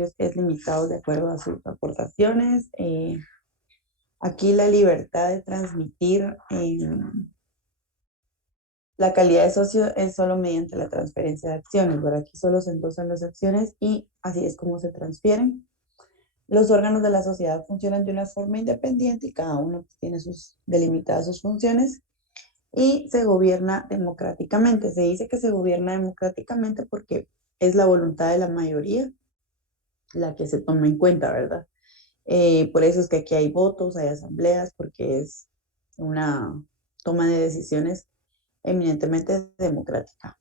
socios es limitado de acuerdo a sus aportaciones. Aquí la libertad de transmitir la calidad de socio es solo mediante la transferencia de acciones, ¿verdad? Aquí solo se endosan las acciones y así es como se transfieren. Los órganos de la sociedad funcionan de una forma independiente y cada uno tiene delimitadas sus funciones y se gobierna democráticamente. Se dice que se gobierna democráticamente porque es la voluntad de la mayoría la que se toma en cuenta, ¿verdad? Por eso es que aquí hay votos, hay asambleas, porque es una toma de decisiones eminentemente democrática.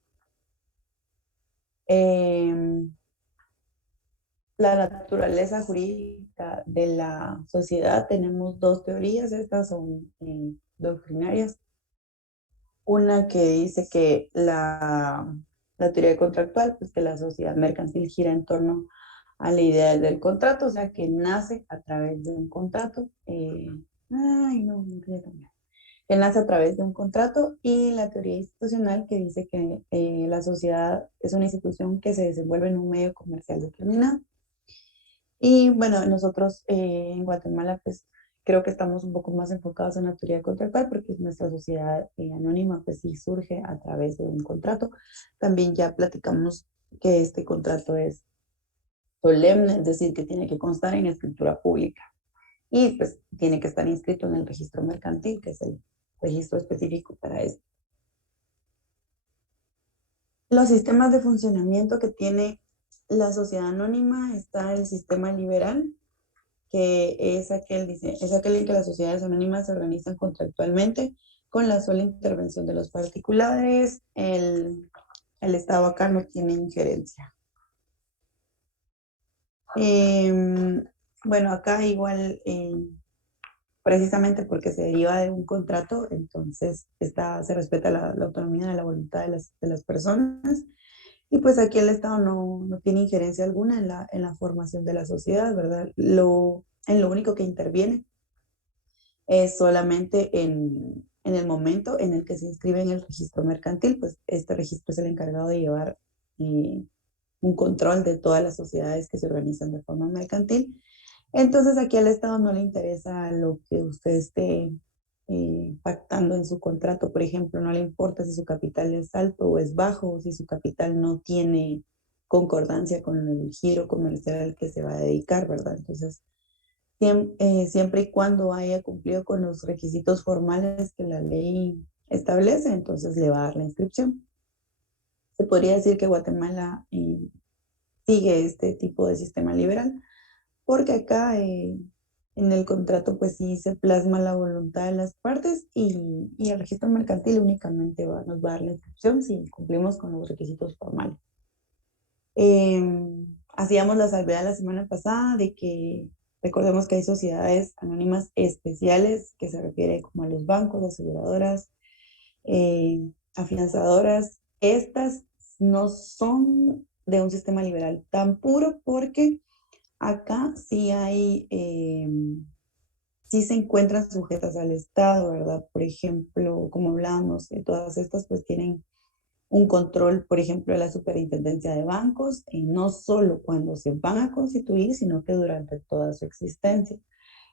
La naturaleza jurídica de la sociedad, tenemos dos teorías, estas son doctrinarias. Una que dice que la teoría contractual, pues que la sociedad mercantil gira en torno a la idea del contrato, o sea, que nace a través de un contrato. Ay, no, no quería cambiar. Que nace a través de un contrato, y la teoría institucional que dice que la sociedad es una institución que se desenvuelve en un medio comercial determinado. Y bueno, nosotros en Guatemala, pues creo que estamos un poco más enfocados en la teoría contractual porque nuestra sociedad anónima, pues sí surge a través de un contrato. También ya platicamos que este contrato es solemne, es decir, que tiene que constar en escritura pública y pues tiene que estar inscrito en el registro mercantil, que es el registro específico para esto. Los sistemas de funcionamiento que tiene la sociedad anónima: está el sistema liberal, que es aquel en que las sociedades anónimas se organizan contractualmente con la sola intervención de los particulares. El Estado acá no tiene injerencia. Bueno, acá igual, precisamente porque se deriva de un contrato, entonces se respeta la autonomía de la voluntad de las personas. Y pues aquí el Estado no tiene injerencia alguna en la formación de la sociedad, ¿verdad? En lo único que interviene es solamente en el momento en el que se inscribe en el registro mercantil, pues este registro es el encargado de llevar eh, un control de todas las sociedades que se organizan de forma mercantil. Entonces aquí al Estado no le interesa lo que usted esté pactando en su contrato. Por ejemplo, no le importa si su capital es alto o es bajo, o si su capital no tiene concordancia con el giro comercial al que se va a dedicar, ¿verdad? Entonces, siempre y cuando haya cumplido con los requisitos formales que la ley establece, entonces le va a dar la inscripción. Se podría decir que Guatemala sigue este tipo de sistema liberal, porque acá en el contrato pues sí se plasma la voluntad de las partes, y el registro mercantil únicamente nos va a dar la inscripción si cumplimos con los requisitos formales. Hacíamos la salvedad la semana pasada de que recordemos que hay sociedades anónimas especiales, que se refiere como a los bancos, aseguradoras, afianzadoras. Estas no son de un sistema liberal tan puro, porque acá sí se encuentran sujetas al Estado, ¿verdad? Por ejemplo, como hablábamos, todas estas pues tienen un control, por ejemplo, de la superintendencia de bancos, no solo cuando se van a constituir, sino que durante toda su existencia.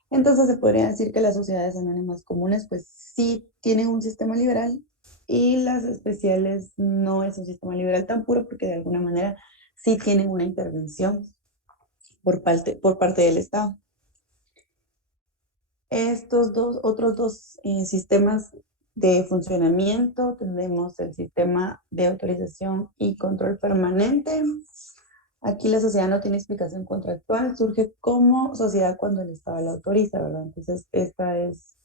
Entonces se podría decir que las sociedades anónimas comunes pues sí tienen un sistema liberal, y las especiales no es un sistema liberal tan puro, porque de alguna manera sí tienen una intervención por parte del Estado. Estos otros dos sistemas de funcionamiento, tenemos el sistema de autorización y control permanente. Aquí la sociedad no tiene explicación contractual, surge como sociedad cuando el Estado la autoriza, ¿verdad? Entonces, esta es,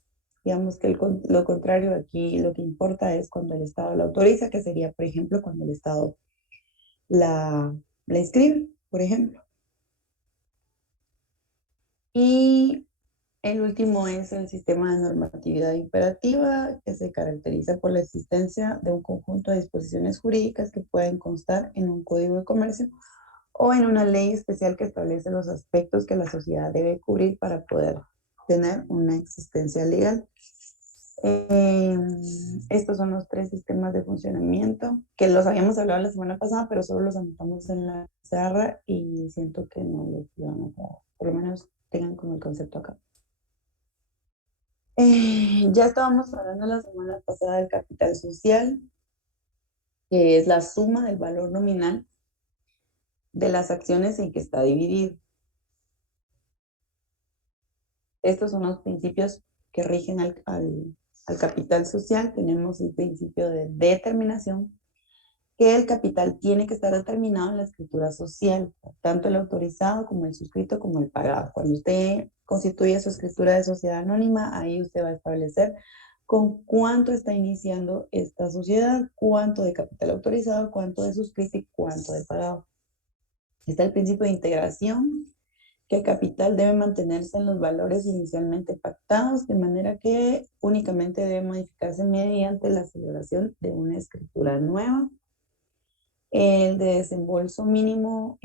digamos que lo contrario. Aquí lo que importa es cuando el Estado la autoriza, que sería, por ejemplo, cuando el Estado la, la inscribe, por ejemplo. Y el último es el sistema de normatividad imperativa, que se caracteriza por la existencia de un conjunto de disposiciones jurídicas que pueden constar en un código de comercio o en una ley especial que establece los aspectos que la sociedad debe cubrir para poder tener una existencia legal. Eh, Estos son los tres sistemas de funcionamiento que los habíamos hablado la semana pasada, pero solo los anotamos en la pizarra y siento que no los iban a quedar. Por lo menos tengan como el concepto acá. Ya estábamos hablando la semana pasada del capital social, que es la suma del valor nominal de las acciones en que está dividido. Estos son los principios que rigen al capital social. Tenemos el principio de determinación, que el capital tiene que estar determinado en la escritura social, tanto el autorizado como el suscrito como el pagado. Cuando usted constituye su escritura de sociedad anónima, ahí usted va a establecer con cuánto está iniciando esta sociedad, cuánto de capital autorizado, cuánto de suscrito y cuánto de pagado. Está el principio de integración, que el capital debe mantenerse en los valores inicialmente pactados, de manera que únicamente debe modificarse mediante la celebración de una escritura nueva. El de desembolso mínimo,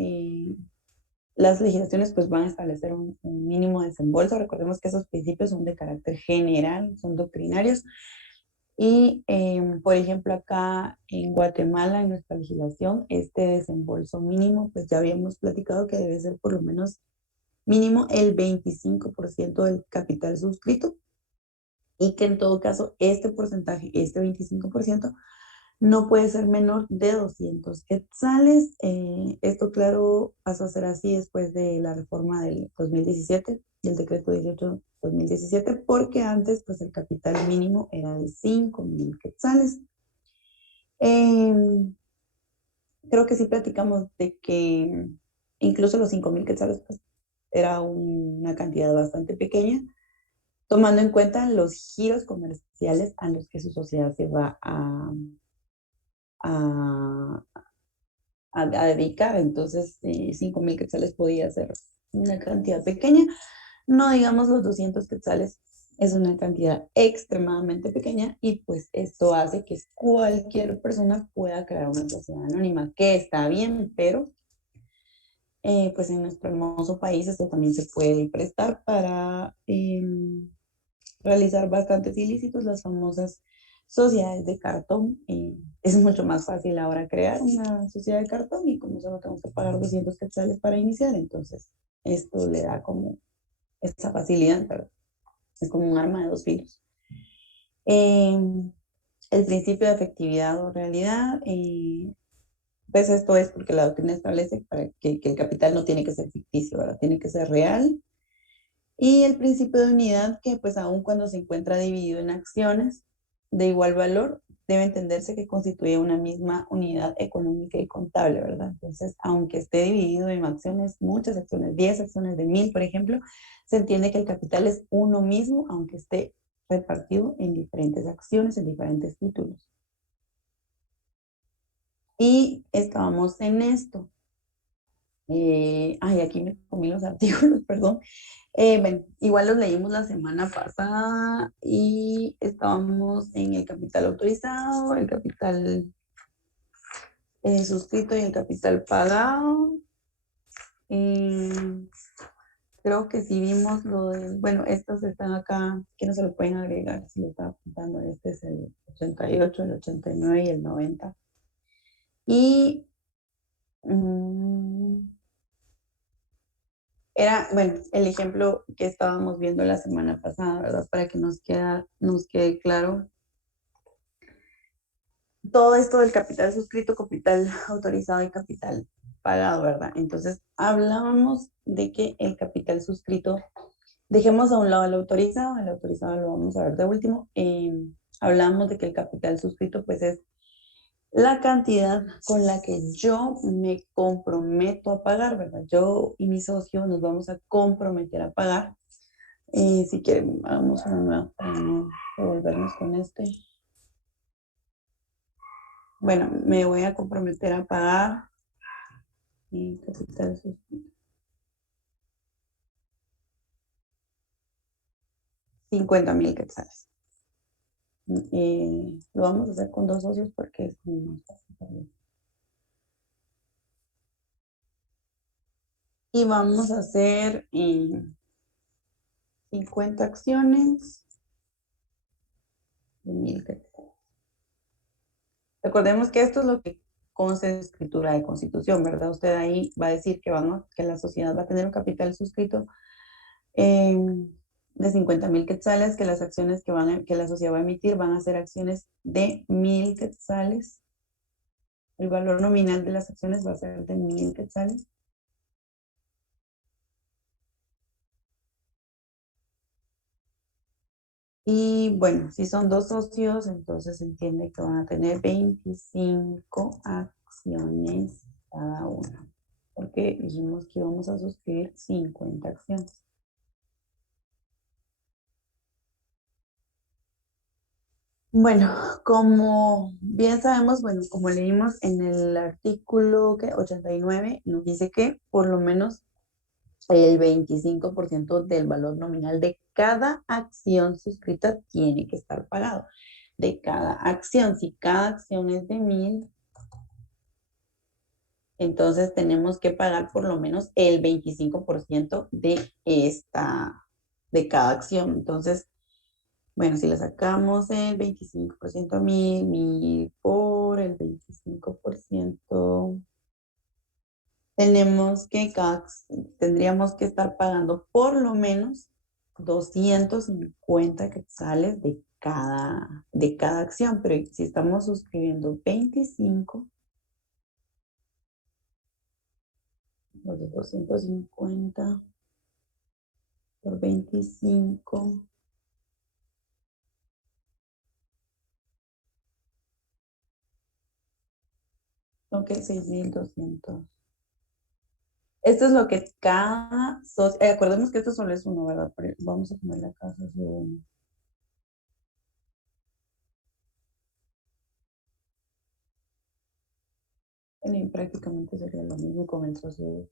las legislaciones pues van a establecer un mínimo desembolso. Recordemos que esos principios son de carácter general, son doctrinarios. Y, por ejemplo, acá en Guatemala, en nuestra legislación, este desembolso mínimo, pues ya habíamos platicado que debe ser por lo menos mínimo el 25% del capital suscrito y que en todo caso este porcentaje, este 25%, no puede ser menor de 200 quetzales. Esto, claro, pasó a ser así después de la reforma del 2017, del decreto 18/2017, porque antes, pues, el capital mínimo era de 5,000 quetzales. Eh, Creo que sí platicamos de que incluso los 5,000 quetzales, pues, era una cantidad bastante pequeña, tomando en cuenta los giros comerciales a los que su sociedad se va a, a dedicar. Entonces, 5,000 quetzales podía ser una cantidad pequeña. No digamos los 200 quetzales, es una cantidad extremadamente pequeña y pues esto hace que cualquier persona pueda crear una sociedad anónima, que está bien, pero pues en nuestro hermoso país esto también se puede prestar para realizar bastantes ilícitos, las famosas sociedades de cartón. Es mucho más fácil ahora crear una sociedad de cartón y como solo tengo que pagar 200 quetzales para iniciar, entonces esto le da como esa facilidad, pero es como un arma de dos filos. Eh, el principio de efectividad o realidad, pues esto es porque la doctrina establece para que el capital no tiene que ser ficticio, ¿verdad? Tiene que ser real. Y el principio de unidad, que pues aun cuando se encuentra dividido en acciones de igual valor, debe entenderse que constituye una misma unidad económica y contable, ¿verdad? Entonces, aunque esté dividido en acciones, muchas acciones, 10 acciones de 1,000, por ejemplo, se entiende que el capital es uno mismo, aunque esté repartido en diferentes acciones, en diferentes títulos. Y estábamos en esto. Ay, aquí me comí los artículos, perdón. Bueno, igual los leímos la semana pasada y estábamos en el capital autorizado, el capital suscrito y el capital pagado. Eh, Creo que sí vimos lo de, bueno, estos están acá, que no se lo pueden agregar, si lo estaba apuntando, este es el 88, el 89 y el 90. Y era, bueno, el ejemplo que estábamos viendo la semana pasada, ¿verdad? Para que nos quede claro todo esto del capital suscrito, capital autorizado y capital pagado, ¿verdad? Entonces, hablábamos de que el capital suscrito, dejemos a un lado el autorizado lo vamos a ver de último. Hablamos de que el capital suscrito, pues es la cantidad con la que yo me comprometo a pagar, ¿verdad? Yo y mi socio nos vamos a comprometer a pagar. Si quieren, hagamos una nueva para no revolvernos con este. Bueno, me voy a comprometer a pagar capital suscrito. 50,000 quetzales. Lo vamos a hacer con dos socios porque es como más fácil. Y vamos a hacer 50 acciones de 1000 quetzales. Recordemos que esto es lo que consta en escritura de constitución, ¿verdad? Usted ahí va a decir que la sociedad va a tener un capital suscrito eh, de 50,000 quetzales, que las acciones que la sociedad va a emitir van a ser acciones de 1000 quetzales. El valor nominal de las acciones va a ser de 1000 quetzales. Y bueno, si son dos socios, entonces se entiende que van a tener 25 acciones cada uno, porque dijimos que íbamos a suscribir 50 acciones. Bueno, como bien sabemos, bueno, como leímos en el artículo 89, nos dice que por lo menos el 25% del valor nominal de cada acción suscrita tiene que estar pagado. De cada acción, si cada acción es de 1000, entonces tenemos que pagar por lo menos el 25% de cada acción. Entonces, bueno, si le sacamos el 25% a 1000 por el 25%, tendríamos que estar pagando por lo menos 250 quetzales de cada acción, pero si estamos suscribiendo 25, los de 250 por 25, ok, 6,200. Esto es lo que cada socio, acordemos que esto solo es uno, ¿verdad? Pero vamos a ponerle acá socio uno. Y prácticamente sería lo mismo con el socio 2.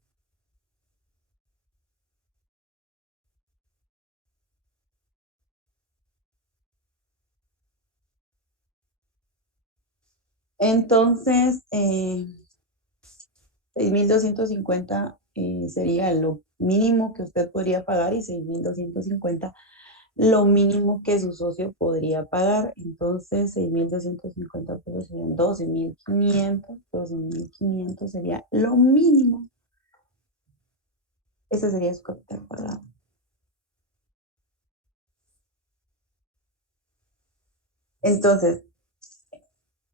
Entonces, 6,250 sería lo mínimo que usted podría pagar y 6,250 lo mínimo que su socio podría pagar. Entonces, 6,250 pesos serían 12,500. 12,500 sería lo mínimo. Ese sería su capital pagado. Entonces,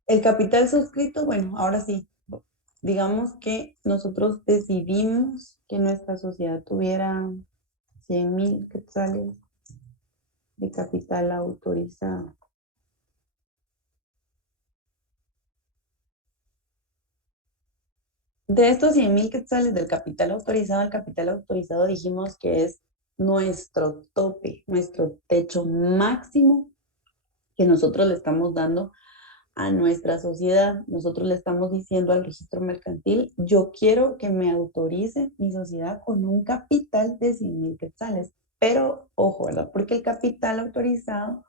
el capital suscrito, bueno, ahora sí, digamos que nosotros decidimos que nuestra sociedad tuviera 100,000 quetzales de capital autorizado. De estos 100,000 quetzales del capital autorizado, el capital autorizado dijimos que es nuestro tope, nuestro techo máximo que nosotros le estamos dando a nuestra sociedad. Nosotros le estamos diciendo al registro mercantil, yo quiero que me autorice mi sociedad con un capital de 100,000 quetzales. Pero ojo, ¿verdad? Porque el capital autorizado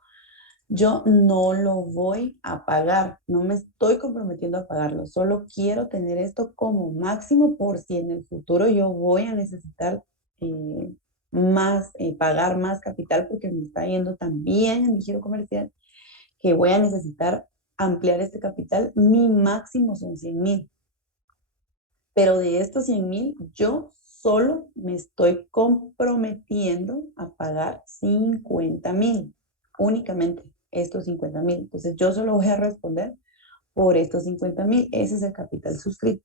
yo no lo voy a pagar, no me estoy comprometiendo a pagarlo, solo quiero tener esto como máximo por si en el futuro yo voy a necesitar pagar más capital porque me está yendo tan bien en mi giro comercial que voy a necesitar ampliar este capital. Mi máximo son 100,000, pero de estos 100,000 yo solo me estoy comprometiendo a pagar 50,000 únicamente estos 50,000. Entonces yo solo voy a responder por estos 50,000. Ese es el capital suscrito.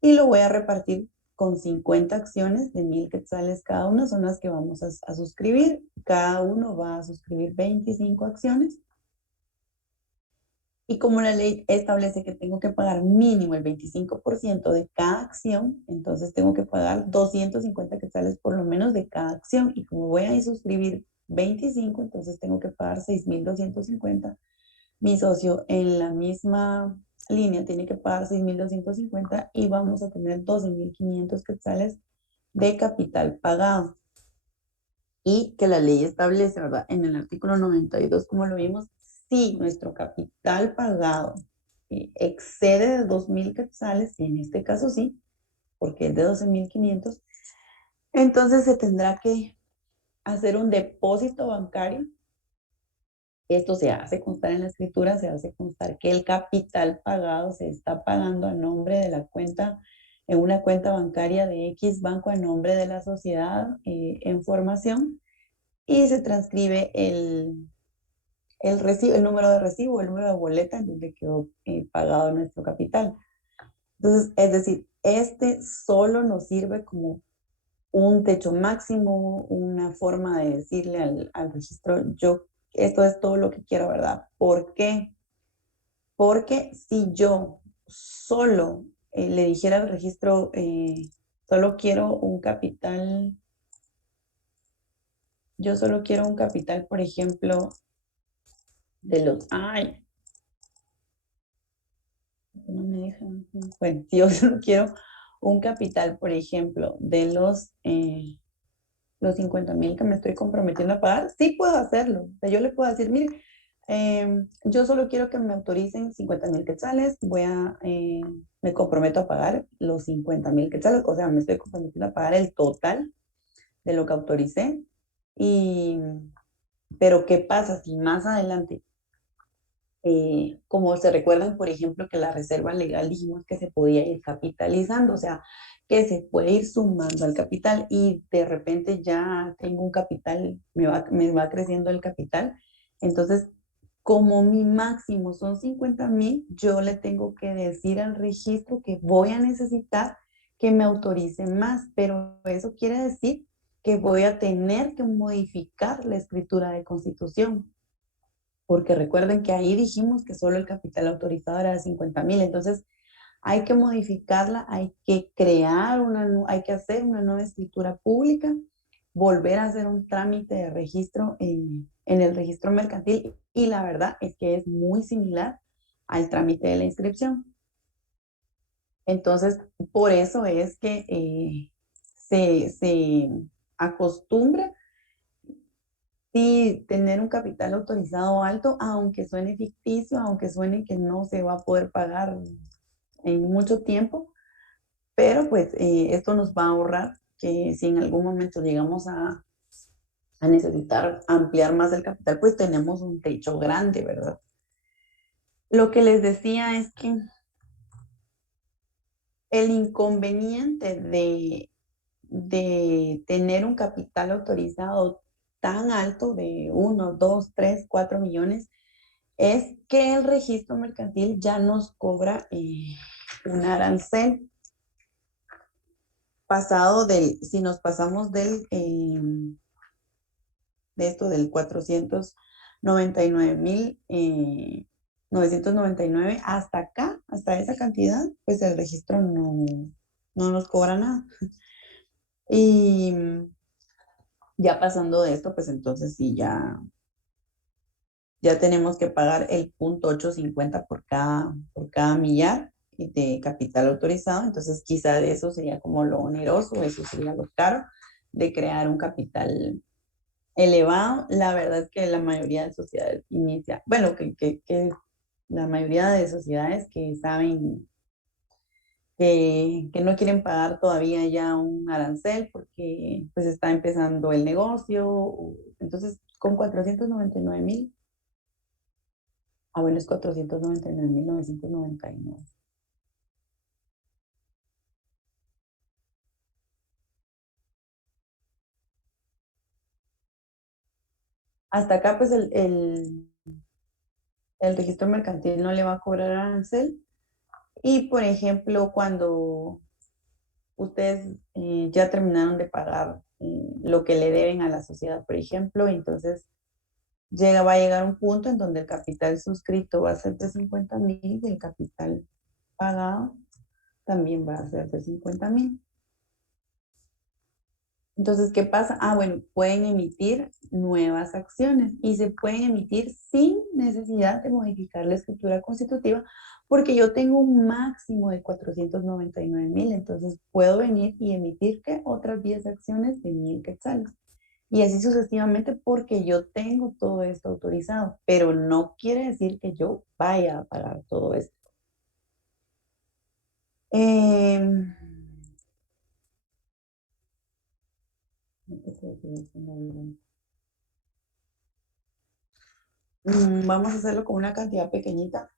Y lo voy a repartir con 50 acciones de 1000 quetzales cada una, son las que vamos a suscribir. Cada uno va a suscribir 25 acciones. Y como la ley establece que tengo que pagar mínimo el 25% de cada acción, entonces tengo que pagar 250 quetzales por lo menos de cada acción. Y como voy a suscribir 25, entonces tengo que pagar 6,250. Mi socio en la misma línea tiene que pagar 6,250 y vamos a tener 12,500 quetzales de capital pagado. Y que la ley establece, ¿verdad? En el artículo 92, como lo vimos, si nuestro capital pagado excede de 2,000 quetzales, y en este caso sí, porque es de 12,500, entonces se tendrá que hacer un depósito bancario Esto se hace constar en la escritura, se hace constar que el capital pagado se está pagando a nombre de la cuenta, en una cuenta bancaria de X banco a nombre de la sociedad en formación y se transcribe el número de recibo, el número de boleta en donde quedó pagado nuestro capital. Entonces, es decir, este solo nos sirve como un techo máximo, una forma de decirle al registro, yo, esto es todo lo que quiero, ¿verdad? ¿Por qué? Porque si yo solo le dijera al registro, solo quiero un capital, yo solo quiero un capital, por ejemplo, de los, ay, no me dejan, bueno, si yo solo quiero un capital, por ejemplo, de los 50,000 que me estoy comprometiendo a pagar, sí puedo hacerlo. O sea, yo le puedo decir, mire, yo solo quiero que me autoricen 50,000 quetzales, me comprometo a pagar los 50,000 quetzales, o sea, me estoy comprometiendo a pagar el total de lo que autoricé. Y, pero, ¿qué pasa si más adelante, como se recuerdan, por ejemplo, que la reserva legal dijimos que se podía ir capitalizando, o sea, que se puede ir sumando al capital y de repente ya tengo un capital, me va creciendo el capital. Entonces, como mi máximo son 50,000, yo le tengo que decir al registro que voy a necesitar que me autorice más, pero eso quiere decir que voy a tener que modificar la escritura de constitución, porque recuerden que ahí dijimos que solo el capital autorizado era de 50,000, entonces hay que modificarla, hay que hay que hacer una nueva escritura pública, volver a hacer un trámite de registro en el registro mercantil y la verdad es que es muy similar al trámite de la inscripción. Entonces, por eso es que se acostumbra sí, tener un capital autorizado alto, aunque suene ficticio, aunque suene que no se va a poder pagar en mucho tiempo, pero pues esto nos va a ahorrar que si en algún momento llegamos a necesitar ampliar más el capital, pues tenemos un techo grande, ¿verdad? Lo que les decía es que el inconveniente de tener un capital autorizado tan alto de 1, 2, 3, 4 millones es que el registro mercantil ya nos cobra un arancel pasado si nos pasamos de esto del 499,999 hasta acá, hasta esa cantidad, pues el registro no nos cobra nada. Y ya pasando de esto, pues entonces sí, ya tenemos que pagar el 0,850 por cada millar de capital autorizado. Entonces, quizá de eso sería como lo oneroso, eso sería lo caro de crear un capital elevado. La verdad es que la mayoría de sociedades inicia, bueno, que la mayoría de sociedades que saben que no quieren pagar todavía ya un arancel porque pues está empezando el negocio. Entonces, con 499,000. Bueno, es 499,999. Hasta acá, pues el registro mercantil no le va a cobrar arancel. Y, por ejemplo, cuando ustedes ya terminaron de pagar lo que le deben a la sociedad, por ejemplo, entonces va a llegar un punto en donde el capital suscrito va a ser de 50,000 y el capital pagado también va a ser de 50,000. Entonces, ¿qué pasa? Bueno, pueden emitir nuevas acciones y se pueden emitir sin necesidad de modificar la escritura constitutiva porque yo tengo un máximo de 499,000, entonces puedo venir y emitir ¿qué? Otras 10 acciones de 1,000 quetzales. Y así sucesivamente porque yo tengo todo esto autorizado, pero no quiere decir que yo vaya a pagar todo esto. Em, Vamos a hacerlo con una cantidad pequeñita.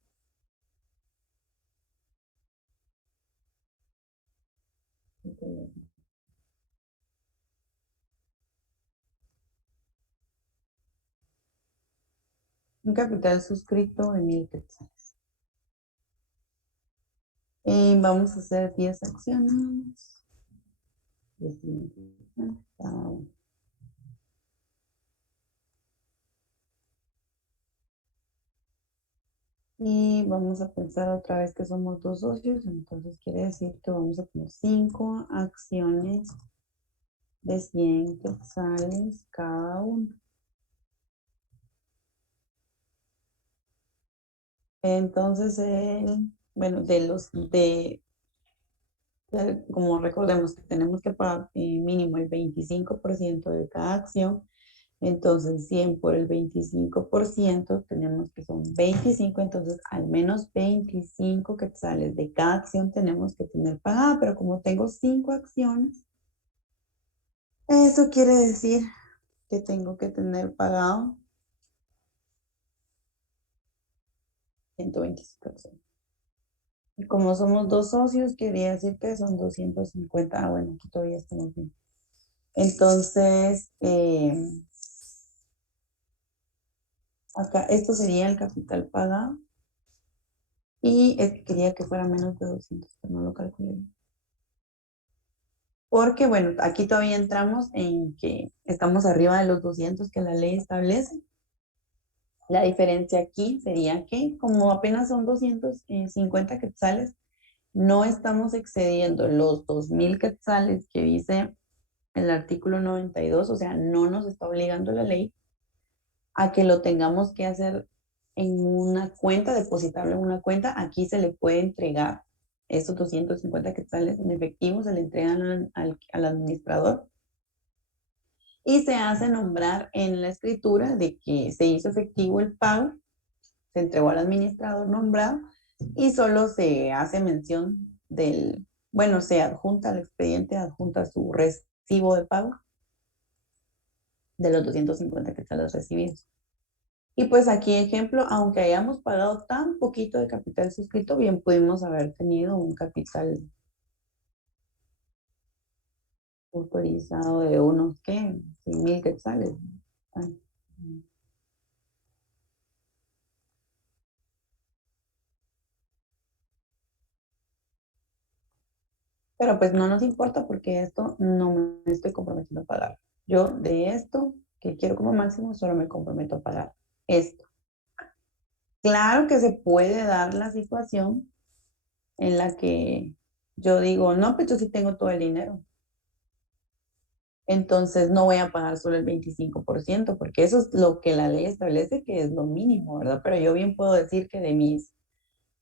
Un capital suscrito de 1000 quetzales. Vamos a hacer 10 acciones. 10 cada una. Y vamos a pensar otra vez que somos dos socios, entonces quiere decir que vamos a poner 5 acciones de 100 quetzales cada uno. Entonces, bueno, como recordemos que tenemos que pagar mínimo el 25% de cada acción, entonces 100 por el 25% tenemos que son 25, entonces al menos 25 quetzales de cada acción tenemos que tener pagada, pero como tengo 5 acciones, eso quiere decir que tengo que tener pagado 125 acciones. Y como somos dos socios, quería decir que son 250. Ah, bueno, aquí todavía estamos bien. Entonces, acá esto sería el capital pagado. Y es que quería que fuera menos de 200, pero no lo calculé. Porque, bueno, aquí todavía entramos en que estamos arriba de los 200 que la ley establece. La diferencia aquí sería que, como apenas son 250 quetzales, no estamos excediendo los 2000 quetzales que dice el artículo 92, o sea, no nos está obligando la ley a que lo tengamos que hacer en una cuenta, depositarlo en una cuenta. Aquí se le puede entregar estos 250 quetzales en efectivo, se le entregan al administrador y se hace nombrar en la escritura de que se hizo efectivo el pago, se entregó al administrador nombrado y solo se hace mención bueno, se adjunta al expediente, adjunta su recibo de pago de los 250 quetzales recibidos. Y pues aquí, ejemplo, aunque hayamos pagado tan poquito de capital suscrito, bien pudimos haber tenido un capital autorizado de unos, ¿qué? 100,000 quetzales. Ay. Pero pues no nos importa porque esto no me estoy comprometiendo a pagar. Yo de esto que quiero como máximo solo me comprometo a pagar esto. Claro que se puede dar la situación en la que yo digo, no, pues yo sí tengo todo el dinero. Entonces no voy a pagar solo el 25% porque eso es lo que la ley establece que es lo mínimo, ¿verdad? Pero yo bien puedo decir que de mis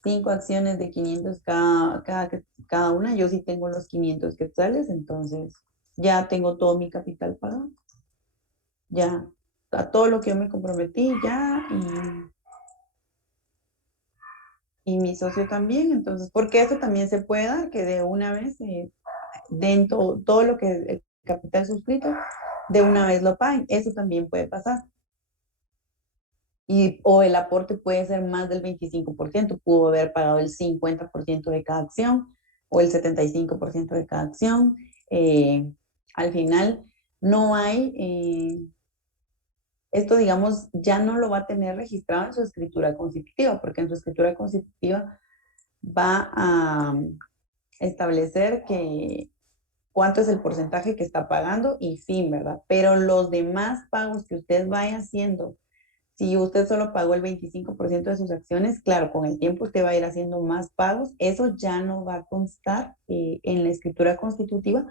5 acciones de 500 cada una, yo sí tengo los 500 quetzales, entonces ya tengo todo mi capital pagado, ya a todo lo que yo me comprometí ya y mi socio también, entonces, porque eso también se puede dar, que de una vez dentro todo lo que el capital suscrito, de una vez lo paguen, eso también puede pasar. O el aporte puede ser más del 25%, pudo haber pagado el 50% de cada acción o el 75% de cada acción. Al final, no hay, esto digamos, ya no lo va a tener registrado en su escritura constitutiva, porque en su escritura constitutiva va a establecer que cuánto es el porcentaje que está pagando y fin, ¿verdad? Pero los demás pagos que usted vaya haciendo, si usted solo pagó el 25% de sus acciones, claro, con el tiempo usted va a ir haciendo más pagos. Eso ya no va a constar en la escritura constitutiva,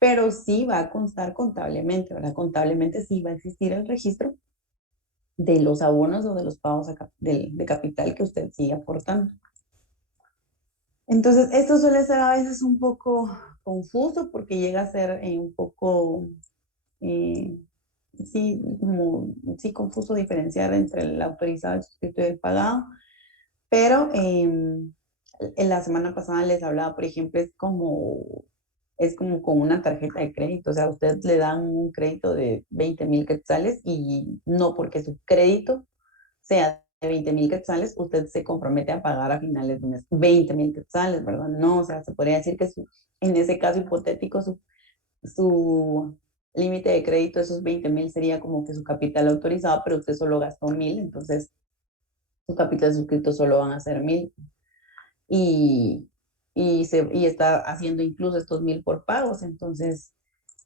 pero sí va a constar contablemente, ¿verdad? Contablemente sí va a existir el registro de los abonos o de los pagos de capital que usted sigue aportando. Entonces, esto suele ser a veces un poco confuso porque llega a ser un poco eh, sí, como, sí, confuso diferenciar entre el autorizado, el suscrito y el pagado, pero en la semana pasada les hablaba, por ejemplo, es como con una tarjeta de crédito, o sea, a usted le dan un crédito de 20,000 quetzales y no porque su crédito sea de 20,000 quetzales, usted se compromete a pagar a finales de mes 20,000 quetzales, ¿verdad? No, o sea, se podría decir que en ese caso hipotético, su límite de crédito, esos 20,000 sería como que su capital autorizado, pero usted solo gastó 1,000, entonces su capital suscrito solo van a ser 1,000. Y, y está haciendo incluso estos 1,000 por pagos, entonces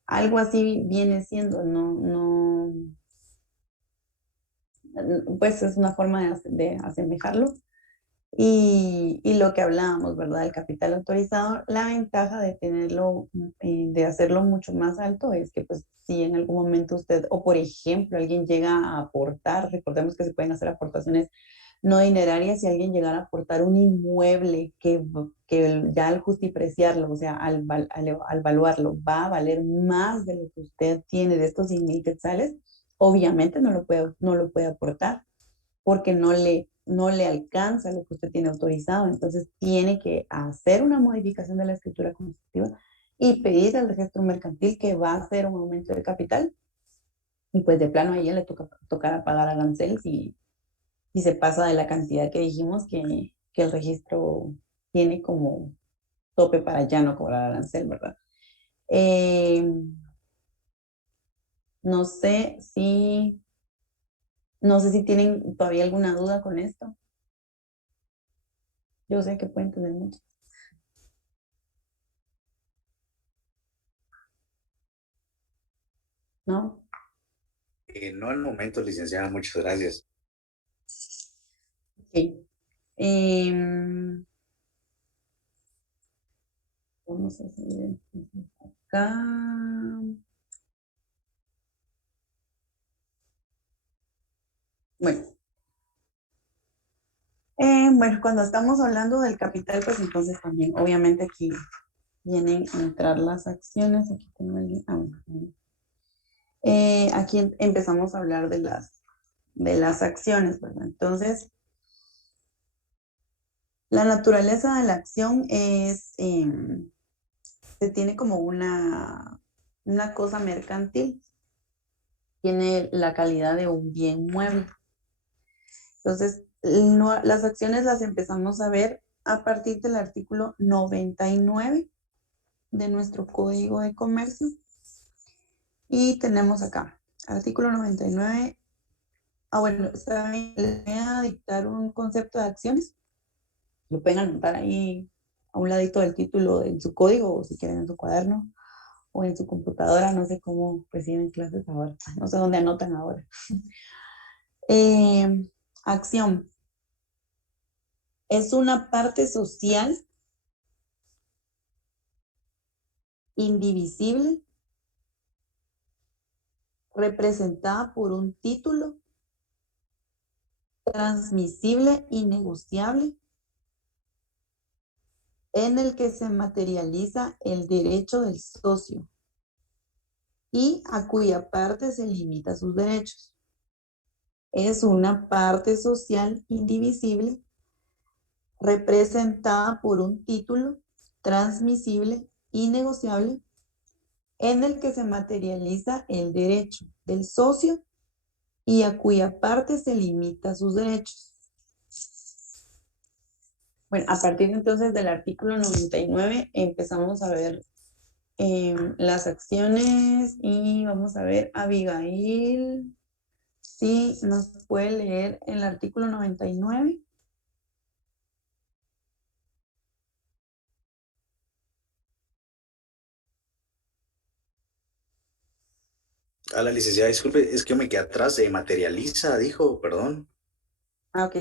algo así viene siendo, no, pues es una forma de asemejarlo. Y lo que hablábamos, ¿verdad? El capital autorizado, la ventaja de tenerlo, de hacerlo mucho más alto es que pues si en algún momento usted, o por ejemplo, alguien llega a aportar, recordemos que se pueden hacer aportaciones no dinerarias, si alguien llegara a aportar un inmueble que ya al justipreciarlo, o sea, al valuarlo, va a valer más de lo que usted tiene de estos 100,000 quetzales, obviamente no lo puede aportar porque no le alcanza lo que usted tiene autorizado. Entonces tiene que hacer una modificación de la escritura constitutiva y pedir al registro mercantil que va a hacer un aumento de capital. Y pues de plano a ella le tocará pagar aranceles y se pasa de la cantidad que dijimos que el registro tiene como tope para ya no cobrar arancel, ¿verdad? Eh, no sé si, no sé si tienen todavía alguna duda con esto. Yo sé que pueden tener muchas, ¿no? No al momento, licenciada, muchas gracias. Ok. Vamos a hacer acá. Bueno, bueno, cuando estamos hablando del capital, pues entonces también, obviamente aquí vienen a entrar las acciones. Aquí tengo el, bueno. Aquí empezamos a hablar de las acciones, ¿verdad? Entonces, la naturaleza de la acción se tiene como una cosa mercantil, tiene la calidad de un bien mueble. Entonces, las acciones las empezamos a ver a partir del artículo 99 de nuestro Código de Comercio. Y tenemos acá, artículo 99. Bueno, está bien, les voy a dictar un concepto de acciones. Lo pueden anotar ahí a un ladito del título en su código, o si quieren en su cuaderno, o en su computadora, no sé cómo reciben clases ahora, no sé dónde anotan ahora. Acción. Es una parte social indivisible representada por un título transmisible y negociable en el que se materializa el derecho del socio y a cuya parte se limita sus derechos. Es una parte social indivisible representada por un título transmisible y negociable en el que se materializa el derecho del socio y a cuya parte se limita sus derechos. Bueno, a partir entonces del artículo 99 empezamos a ver las acciones y vamos a ver, Abigail, si nos puede leer el artículo 99. A la licenciada, disculpe, es que me quedé atrás, se materializa, dijo, perdón. Ok.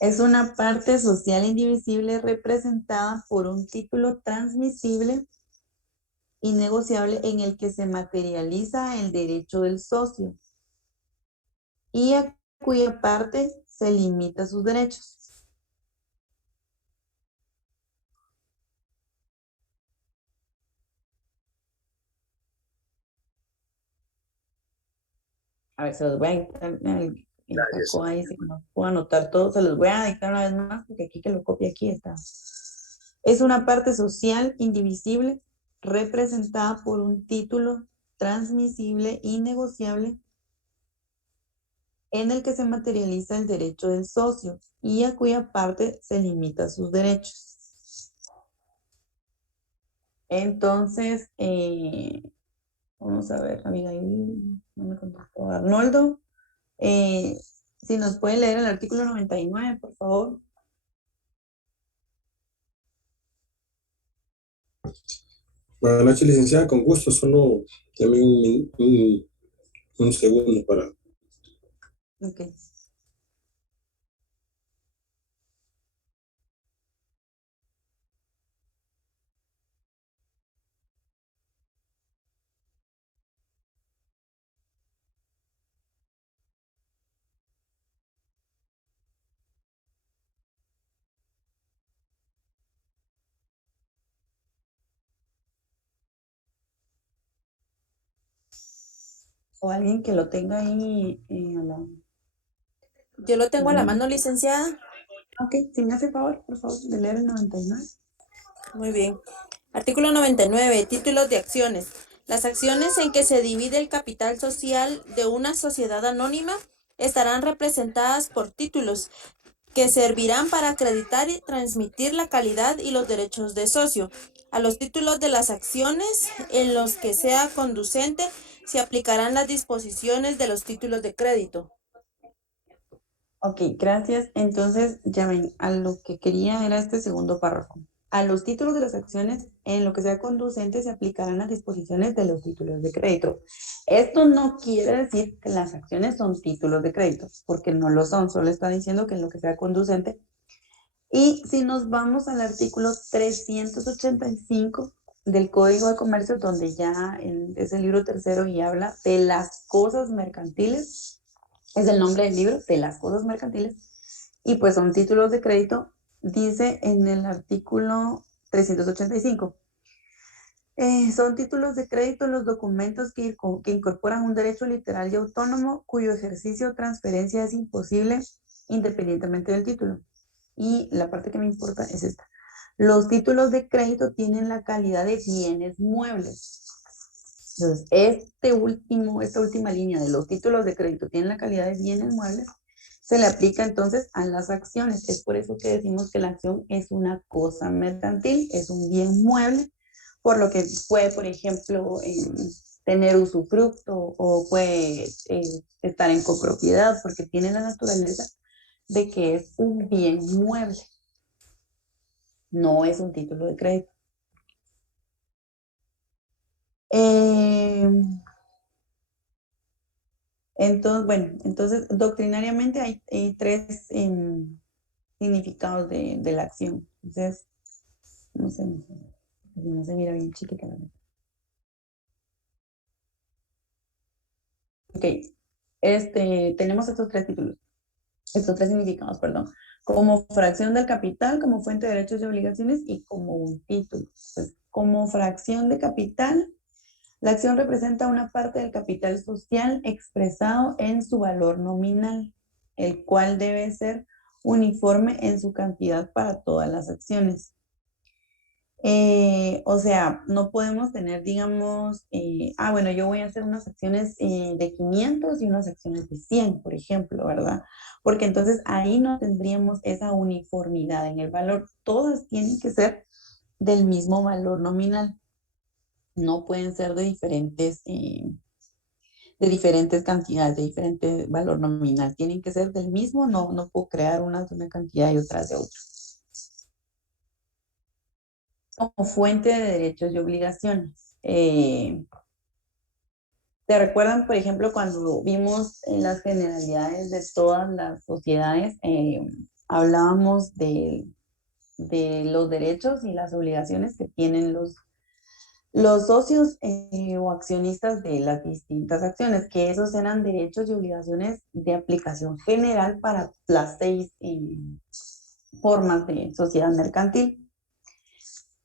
Es una parte social indivisible representada por un título transmisible y negociable en el que se materializa el derecho del socio y a cuya parte se limita sus derechos. A ver, se los voy a dictar en Gracias. Paco ahí, si no puedo anotar todo, se los voy a dictar una vez más, porque aquí que lo copie aquí está. Es una parte social indivisible representada por un título transmisible y negociable en el que se materializa el derecho del socio y a cuya parte se limita sus derechos. Entonces, vamos a ver, Abigail, no me contestó. Arnoldo, si nos puede leer el artículo 99, por favor. Buenas noches, licenciada, con gusto, solo dame un segundo para... Ok. O alguien que lo tenga ahí a la... Yo lo tengo a la mano, licenciada. Ok, si me hace favor, por favor, de leer el 99. Muy bien. Artículo 99. Títulos de acciones. Las acciones en que se divide el capital social de una sociedad anónima estarán representadas por títulos que servirán para acreditar y transmitir la calidad y los derechos de socio. A los títulos de las acciones en los que sea conducente se aplicarán las disposiciones de los títulos de crédito. Ok, gracias. Entonces, ya ven, a lo que quería era este segundo párrafo. A los títulos de las acciones en lo que sea conducente se aplicarán las disposiciones de los títulos de crédito. Esto no quiere decir que las acciones son títulos de crédito, porque no lo son, solo está diciendo que en lo que sea conducente. Y si nos vamos al artículo 385 del Código de Comercio, donde ya es el libro tercero y habla de las cosas mercantiles, es el nombre del libro, de las cosas mercantiles, y pues son títulos de crédito, dice en el artículo 385. Son títulos de crédito los documentos que incorporan un derecho literal y autónomo cuyo ejercicio o transferencia es imposible independientemente del título. Y la parte que me importa es esta. Los títulos de crédito tienen la calidad de bienes muebles. Entonces, esta última línea de los títulos de crédito tienen la calidad de bienes muebles, se le aplica entonces a las acciones. Es por eso que decimos que la acción es una cosa mercantil, es un bien mueble, por lo que puede, por ejemplo, tener usufructo o puede estar en copropiedad, porque tiene la naturaleza de que es un bien mueble, no es un título de crédito. Entonces, bueno, entonces doctrinariamente hay tres significados de la acción. Entonces, no se mira bien chiquita la letra. Ok, tenemos estos tres títulos, estos tres significados, perdón, como fracción del capital, como fuente de derechos y obligaciones y como un título. Entonces, como fracción de capital, la acción representa una parte del capital social expresado en su valor nominal, el cual debe ser uniforme en su cantidad para todas las acciones. O sea, no podemos tener, digamos, bueno, yo voy a hacer unas acciones de 500 y unas acciones de 100, por ejemplo, ¿verdad? Porque entonces ahí no tendríamos esa uniformidad en el valor. Todas tienen que ser del mismo valor nominal. No pueden ser de diferentes cantidades, de diferente valor nominal. Tienen que ser del mismo, no puedo crear unas de una cantidad y otras de otra. Como fuente de derechos y obligaciones. ¿Te recuerdan, por ejemplo, cuando vimos en las generalidades de todas las sociedades, hablábamos de los derechos y las obligaciones que tienen los socios o accionistas de las distintas acciones, que esos eran derechos y obligaciones de aplicación general para las 6 formas de sociedad mercantil?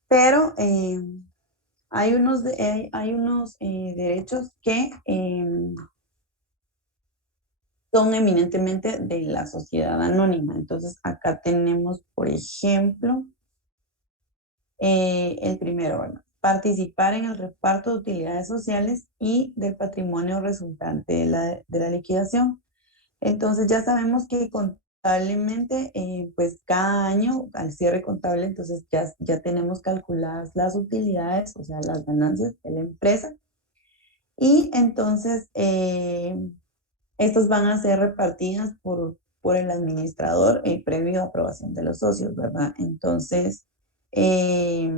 Pero hay unos derechos que son eminentemente de la sociedad anónima. Entonces, acá tenemos, por ejemplo, el primero, ¿verdad? Participar en el reparto de utilidades sociales y del patrimonio resultante de la liquidación. Entonces ya sabemos que contablemente, pues cada año al cierre contable, entonces ya tenemos calculadas las utilidades, o sea, las ganancias de la empresa. Y entonces estas van a ser repartidas por el administrador previo a aprobación de los socios, ¿verdad? Entonces, eh,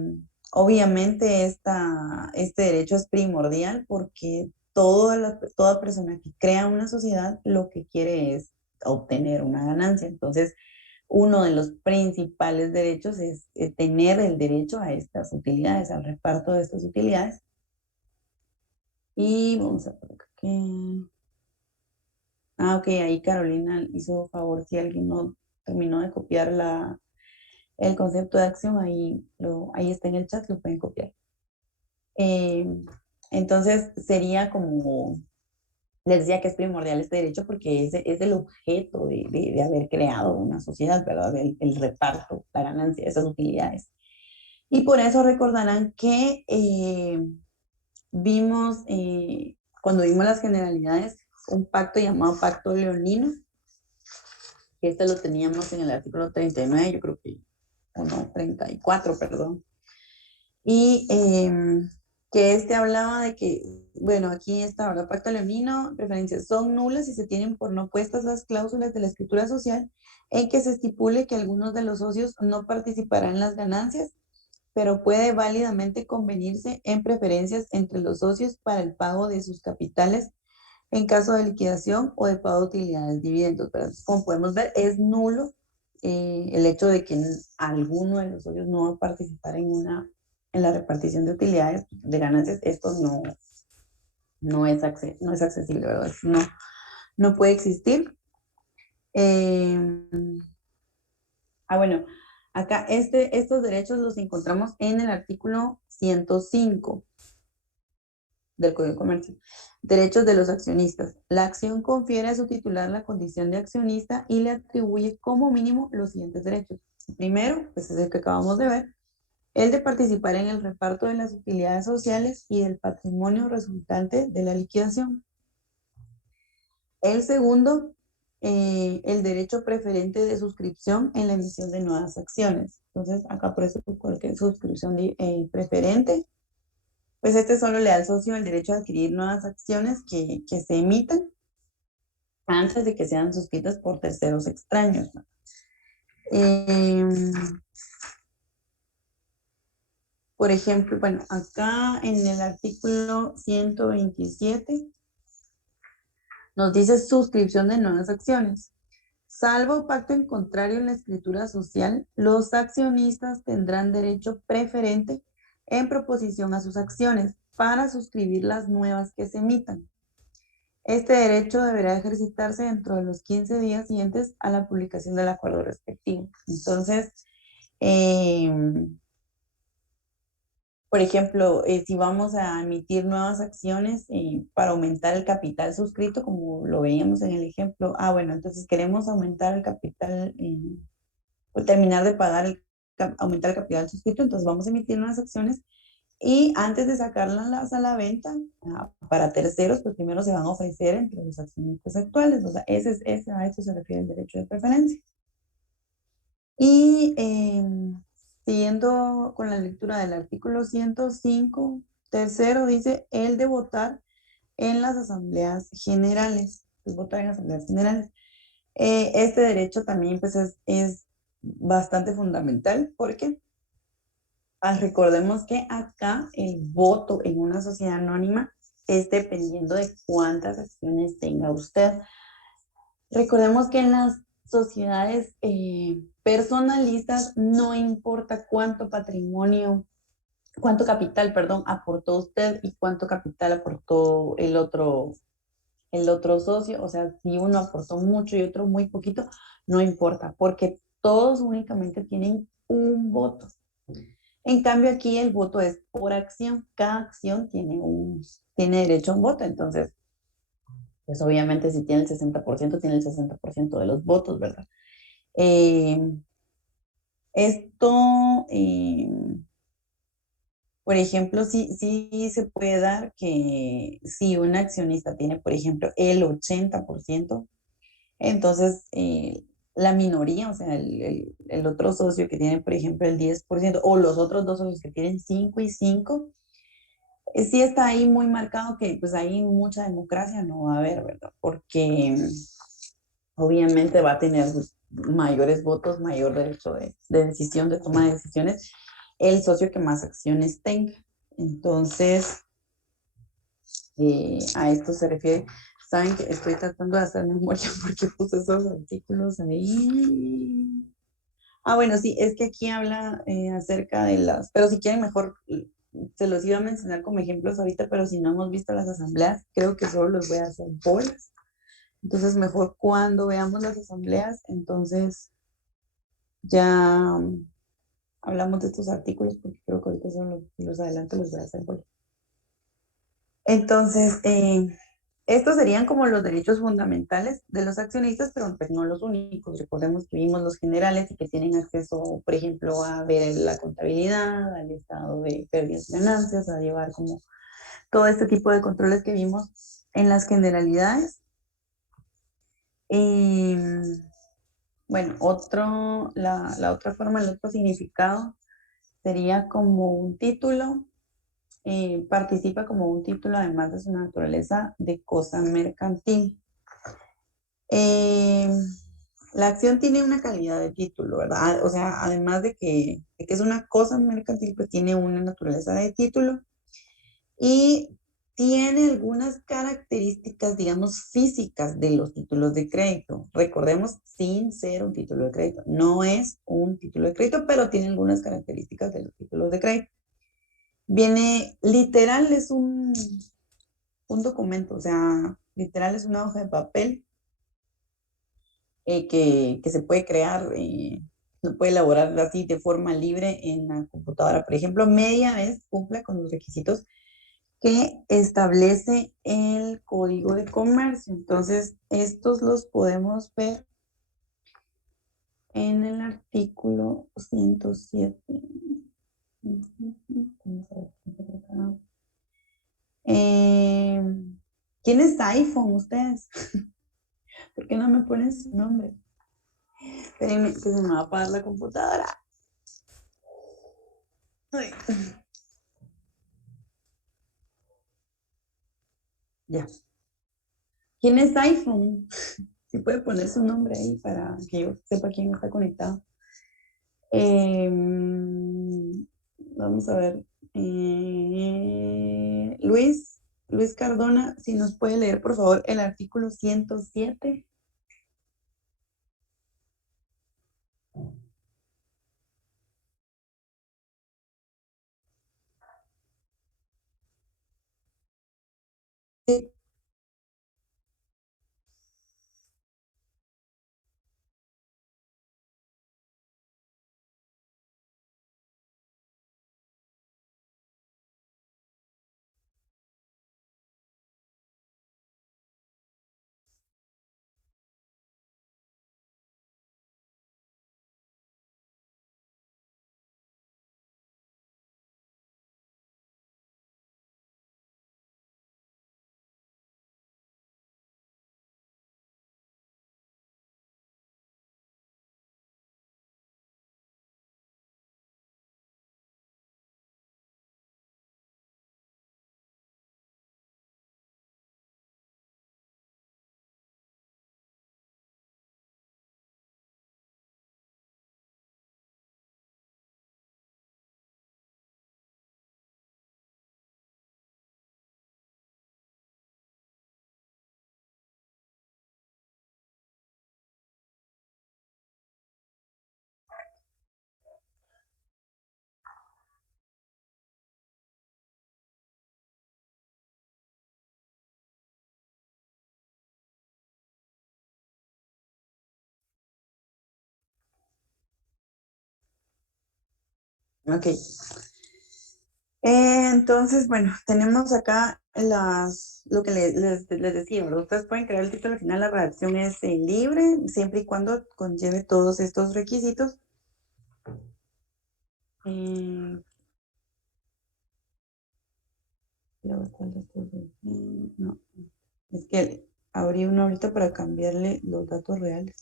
obviamente este derecho es primordial porque toda persona que crea una sociedad lo que quiere es obtener una ganancia. Entonces, uno de los principales derechos es tener el derecho a estas utilidades, al reparto de estas utilidades. Y vamos a ver aquí. Ah, ok, ahí Carolina hizo favor, si alguien no terminó de copiar el concepto de acción, ahí está en el chat, lo pueden copiar. Eh, entonces sería como, les decía que es primordial este derecho porque es el objeto de haber creado una sociedad, ¿verdad? El reparto, la ganancia, esas utilidades. Y por eso recordarán que cuando vimos las generalidades, un pacto llamado Pacto Leonino, que este lo teníamos en el artículo 39, yo creo que, o no, 34, perdón. Y que este hablaba de que, bueno, aquí está, ahora Pacto Leonino, preferencias son nulas si se tienen por no puestas las cláusulas de la escritura social en que se estipule que algunos de los socios no participarán en las ganancias, pero puede válidamente convenirse en preferencias entre los socios para el pago de sus capitales en caso de liquidación o de pago de utilidades, dividendos. Pero como podemos ver, es nulo el hecho de que alguno de los socios no va a participar en la repartición de utilidades, de ganancias. Esto no es accesible, ¿verdad? No puede existir. Bueno, acá estos derechos los encontramos en el artículo 105 del Código de Comercio. Derechos de los accionistas. La acción confiere a su titular la condición de accionista y le atribuye como mínimo los siguientes derechos. Primero, pues es el que acabamos de ver, el de participar en el reparto de las utilidades sociales y del patrimonio resultante de la liquidación. El segundo, el derecho preferente de suscripción en la emisión de nuevas acciones. Entonces, acá por eso cualquier suscripción preferente, pues este solo le da al socio el derecho a adquirir nuevas acciones que se emitan antes de que sean suscritas por terceros extraños, ¿no? Por ejemplo, bueno, acá en el artículo 127 nos dice suscripción de nuevas acciones. Salvo pacto en contrario en la escritura social, los accionistas tendrán derecho preferente en proposición a sus acciones para suscribir las nuevas que se emitan. Este derecho deberá ejercitarse dentro de los 15 días siguientes a la publicación del acuerdo respectivo. Entonces, por ejemplo, si vamos a emitir nuevas acciones para aumentar el capital suscrito, como lo veíamos en el ejemplo, bueno, entonces queremos aumentar el capital, o terminar de pagar, aumentar el capital suscrito, entonces vamos a emitir nuevas acciones y antes de sacarlas a la venta para terceros, pues primero se van a ofrecer entre los accionistas actuales. O sea, a eso se refiere el derecho de preferencia. Y siguiendo con la lectura del artículo 105, tercero dice el de votar en las asambleas generales. Pues votar en las asambleas generales. Este derecho también pues es bastante fundamental porque recordemos que acá el voto en una sociedad anónima es dependiendo de cuántas acciones tenga usted. Recordemos que en las sociedades personalistas no importa cuánto capital, perdón, aportó usted y cuánto capital aportó el otro socio. O sea, si uno aportó mucho y otro muy poquito, no importa, porque todos únicamente tienen un voto. En cambio, aquí el voto es por acción. Cada acción tiene derecho a un voto. Entonces, pues obviamente si tiene el 60%, tiene el 60% de los votos, ¿verdad? Esto, por ejemplo, sí se puede dar que si un accionista tiene, por ejemplo, el 80%, Entonces, la minoría, o sea, el otro socio que tiene, por ejemplo, el 10%, o los otros dos socios que tienen 5 y 5, sí está ahí muy marcado que pues ahí mucha democracia no va a haber, ¿verdad? Porque obviamente va a tener mayores votos, mayor derecho de decisión, de toma de decisiones, el socio que más acciones tenga. Entonces, a esto se refiere. Saben que estoy tratando de hacer memoria porque puse esos artículos ahí. Ah, bueno, sí, es que aquí habla acerca de las, pero si quieren mejor, se los iba a mencionar como ejemplos ahorita, pero si no hemos visto las asambleas, creo que solo los voy a hacer bolas. Entonces, mejor cuando veamos las asambleas, entonces ya hablamos de estos artículos, porque creo que ahorita son los adelantos, los voy a hacer bolas. Entonces, estos serían como los derechos fundamentales de los accionistas, pero pues no los únicos. Recordemos que vimos los generales y que tienen acceso, por ejemplo, a ver la contabilidad, al estado de pérdidas y ganancias, a llevar como todo este tipo de controles que vimos en las generalidades. Y bueno, la otra forma, el otro significado sería como un título, participa como un título además de su naturaleza de cosa mercantil. Eh, la acción tiene una calidad de título, ¿verdad? O sea, además de que es una cosa mercantil, pues tiene una naturaleza de título y tiene algunas características, digamos, físicas de los títulos de crédito. Recordemos, sin ser un título de crédito. No es un título de crédito, pero tiene algunas características de los títulos de crédito. Viene, literal, es un documento, o sea, literal es una hoja de papel que se puede crear, se puede elaborar así de forma libre en la computadora. Por ejemplo, media vez cumple con los requisitos que establece el Código de Comercio. Entonces, estos los podemos ver en el artículo 107. Eh, ¿Quién es iPhone ustedes? ¿Por qué no me ponen su nombre? Espérenme, que se me va a apagar la computadora. Ay. Ya. ¿Quién es iPhone? Si puede poner su nombre ahí para que yo sepa quién está conectado. Vamos a ver. Luis Cardona, si nos puede leer, por favor, el artículo 107. Sí. Ok. Entonces, bueno, tenemos acá lo que les decía, ¿verdad? Ustedes pueden crear el título al final, la redacción es libre, siempre y cuando conlleve todos estos requisitos. Eh, no, es que abrí uno ahorita para cambiarle los datos reales,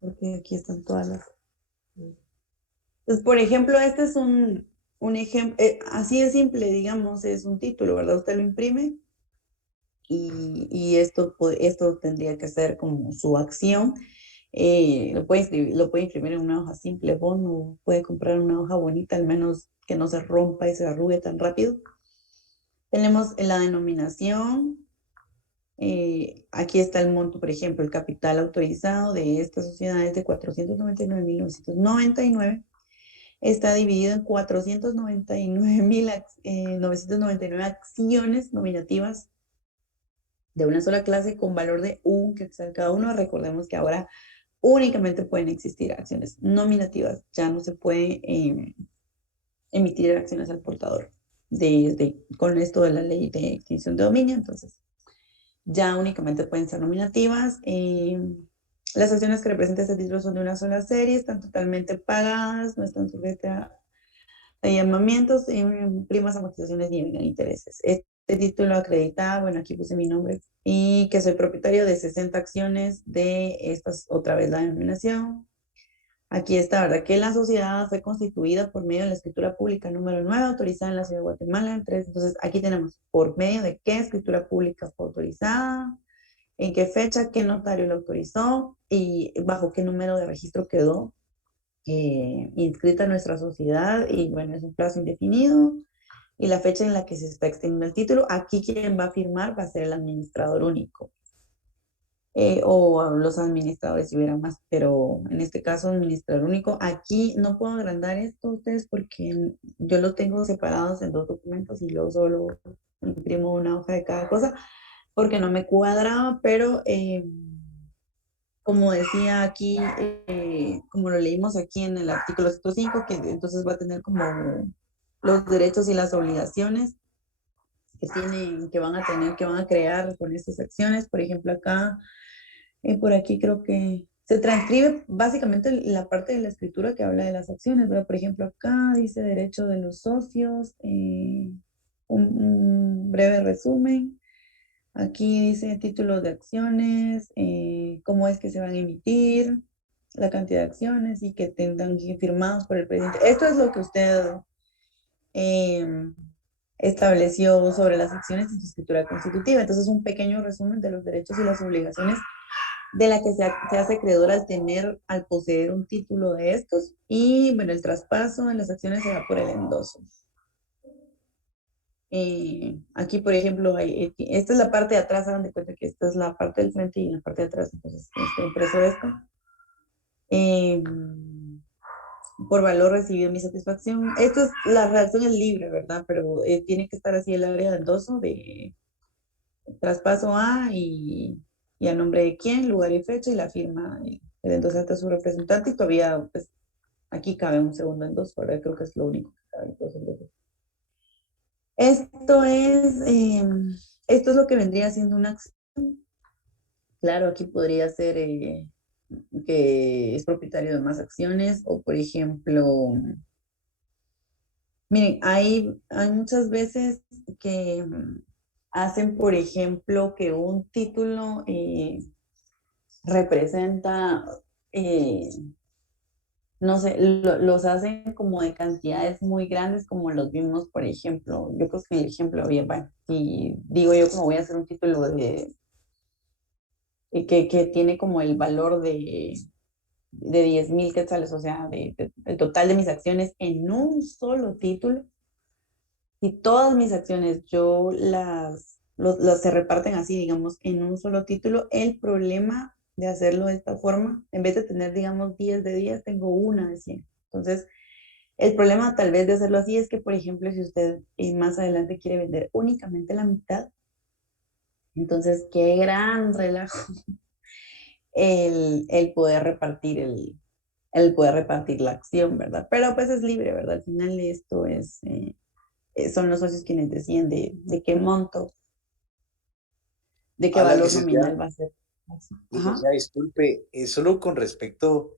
porque aquí están todas las... Entonces, por ejemplo, este es un ejemplo, así de simple, digamos, es un título, ¿verdad? Usted lo imprime y esto tendría que ser como su acción. Lo puede imprimir en una hoja simple, o puede comprar una hoja bonita, al menos que no se rompa y se arrugue tan rápido. Tenemos la denominación. Aquí está el monto, por ejemplo, el capital autorizado de esta sociedad es de 499.999. Está dividido en 499.999 acciones nominativas de una sola clase con valor de un quetzal cada uno. Recordemos que ahora únicamente pueden existir acciones nominativas, ya no se puede emitir acciones al portador con esto de la ley de extinción de dominio. Entonces ya únicamente pueden ser nominativas. Las acciones que representa este título son de una sola serie, están totalmente pagadas, no están sujetas a llamamientos, primas, amortizaciones ni intereses. Este título acredita, bueno, aquí puse mi nombre, y que soy propietario de 60 acciones de estas, otra vez la denominación. Aquí está, ¿verdad? Que la sociedad fue constituida por medio de la escritura pública número 9, autorizada en la ciudad de Guatemala. Entonces, aquí tenemos por medio de qué escritura pública fue autorizada, en qué fecha, qué notario lo autorizó y bajo qué número de registro quedó inscrita nuestra sociedad. Y bueno, es un plazo indefinido y la fecha en la que se está extendiendo el título. Aquí quien va a firmar va a ser el administrador único. O los administradores si hubiera más, pero en este caso administrador único. Aquí no puedo agrandar esto a ustedes porque yo lo tengo separados en 2 documentos y luego solo imprimo una hoja de cada cosa porque no me cuadraba, pero como decía aquí, como lo leímos aquí en el artículo 105, que entonces va a tener como los derechos y las obligaciones que van a tener, que van a crear con estas acciones. Por ejemplo, acá, por aquí creo que se transcribe básicamente la parte de la escritura que habla de las acciones, ¿verdad? Por ejemplo, acá dice derecho de los socios, un breve resumen. Aquí dice títulos de acciones, cómo es que se van a emitir, la cantidad de acciones y que tengan firmados por el presidente. Esto es lo que usted estableció sobre las acciones en su escritura constitutiva. Entonces, un pequeño resumen de los derechos y las obligaciones de la que se hace acreedor al poseer un título de estos. Y bueno, el traspaso en las acciones se da por el endoso. Aquí, por ejemplo, esta es la parte de atrás, hagan de cuenta que esta es la parte del frente y la parte de atrás, entonces está impreso esto. Por valor recibido mi satisfacción. La redacción es libre, ¿verdad? Pero tiene que estar así el área de endoso de traspaso a y a nombre de quién, lugar y fecha y la firma, el endosante a su representante y todavía, pues, aquí cabe un segundo endoso, ¿verdad? Creo que es lo único que cabe, dos endosos. Esto es lo que vendría siendo una acción. Claro, aquí podría ser que es propietario de más acciones o, por ejemplo, miren, hay muchas veces que hacen, por ejemplo, que un título representa, no sé, los hacen como de cantidades muy grandes, como los vimos, por ejemplo, yo creo que el ejemplo bien, bueno, y digo yo como voy a hacer un título que tiene como el valor de 10,000 quetzales, o sea, el total de mis acciones en un solo título. Si todas mis acciones yo las se reparten así, digamos, en un solo título, el problema de hacerlo de esta forma, en vez de tener, digamos, 10 de 10, tengo una de 100. Entonces, el problema tal vez de hacerlo así es que, por ejemplo, si usted más adelante quiere vender únicamente la mitad, entonces, qué gran relajo el poder repartir el poder repartir la acción, ¿verdad? Pero pues es libre, ¿verdad? Al final esto son los socios quienes deciden de qué monto, de qué A la valor licenciada, nominal va a ser. Ajá. licenciada, disculpe, solo con respecto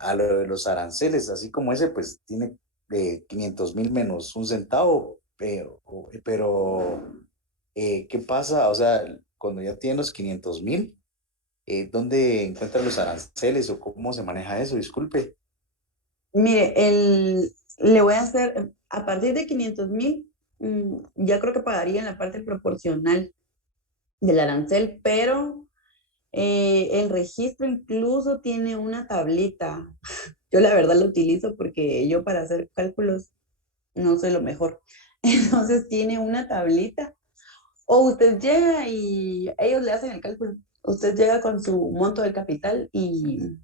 a lo de los aranceles, así como ese, pues tiene 500,000 menos un centavo, pero ¿qué pasa? O sea, cuando ya tienen los 500,000, ¿dónde encuentran los aranceles o cómo se maneja eso? Disculpe. Mire, le voy a hacer, a partir de 500,000, ya creo que pagaría en la parte proporcional del arancel, pero el registro incluso tiene una tablita. Yo la verdad lo utilizo porque yo para hacer cálculos no soy lo mejor. Entonces tiene una tablita. O usted llega y ellos le hacen el cálculo. Usted llega con su monto del capital y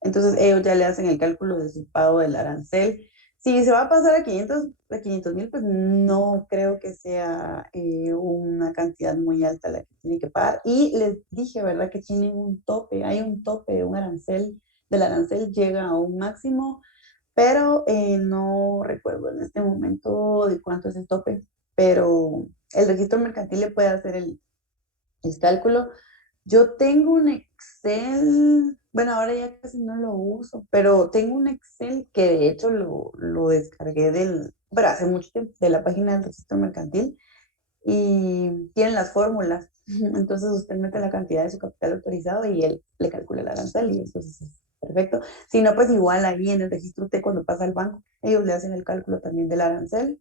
entonces ellos ya le hacen el cálculo de su pago del arancel. Si se va a pasar a 500,000, pues no creo que sea una cantidad muy alta la que tiene que pagar. Y les dije, ¿verdad? Que tiene un tope, hay un tope de un arancel, del arancel llega a un máximo, pero no recuerdo en este momento de cuánto es el tope, pero el registro mercantil le puede hacer el cálculo. Yo tengo un Excel, bueno, ahora ya casi no lo uso, pero tengo un Excel que de hecho lo descargué pero hace mucho tiempo, de la página del registro mercantil y tienen las fórmulas. Entonces usted mete la cantidad de su capital autorizado y él le calcula el arancel y entonces es perfecto. Si no, pues igual ahí en el registro usted cuando pasa al banco, ellos le hacen el cálculo también del arancel.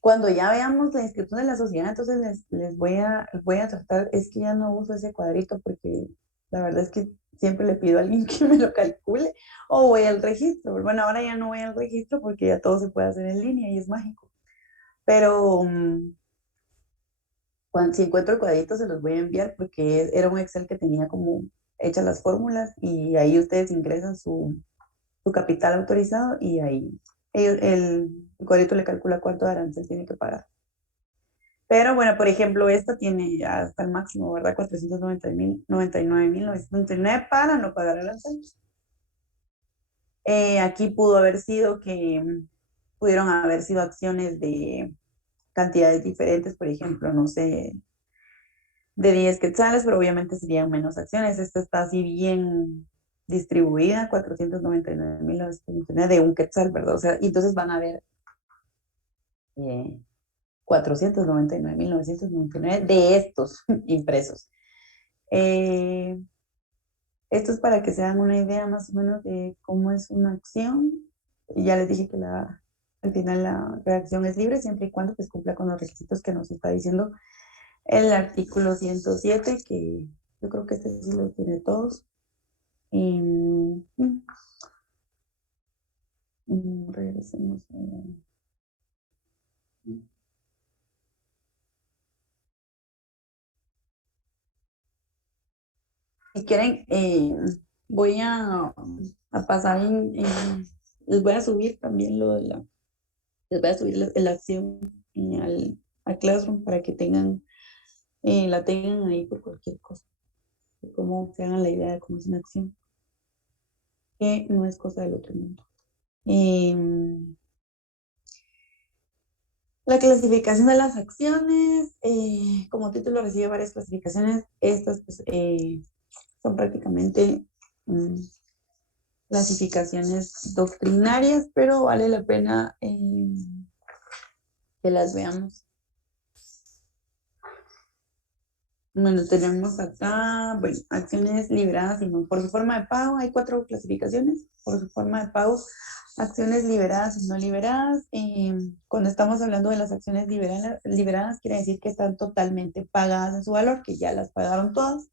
Cuando ya veamos la inscripción de la sociedad, entonces les voy a tratar, es que ya no uso ese cuadrito porque la verdad es que siempre le pido a alguien que me lo calcule o voy al registro. Bueno, ahora ya no voy al registro porque ya todo se puede hacer en línea y es mágico. Pero si encuentro el cuadrito se los voy a enviar porque era un Excel que tenía como hechas las fórmulas y ahí ustedes ingresan su capital autorizado y ahí el cuadrito le calcula cuánto de arancel tiene que pagar. Pero bueno, por ejemplo, esta tiene hasta el máximo, ¿verdad? 499,999 para no pagar arancel. Aquí pudo haber sido que pudieron haber sido acciones de cantidades diferentes, por ejemplo, no sé, de 10 quetzales, pero obviamente serían menos acciones. Esta está así bien distribuida, 499,999 de un quetzal, ¿verdad? O sea, y entonces van a ver 499,999 de estos impresos. Esto es para que se hagan una idea más o menos de cómo es una acción. Ya les dije que al final la redacción es libre siempre y cuando pues, cumpla con los requisitos que nos está diciendo el artículo 107, que yo creo que este sí lo tiene todos. Regresemos a... Si quieren, voy a pasar les voy a subir también les voy a subir la acción al Classroom para que la tengan ahí por cualquier cosa, de cómo se hagan la idea de cómo es una acción, que no es cosa del otro mundo. La clasificación de las acciones, como título recibe varias clasificaciones, estas pues, son prácticamente clasificaciones doctrinarias, pero vale la pena que las veamos. Bueno, tenemos acá, bueno, acciones liberadas y no. Por su forma de pago, hay 4 clasificaciones. Por su forma de pago, acciones liberadas y no liberadas. Cuando estamos hablando de las acciones liberadas, quiere decir que están totalmente pagadas en su valor, que ya las pagaron todas.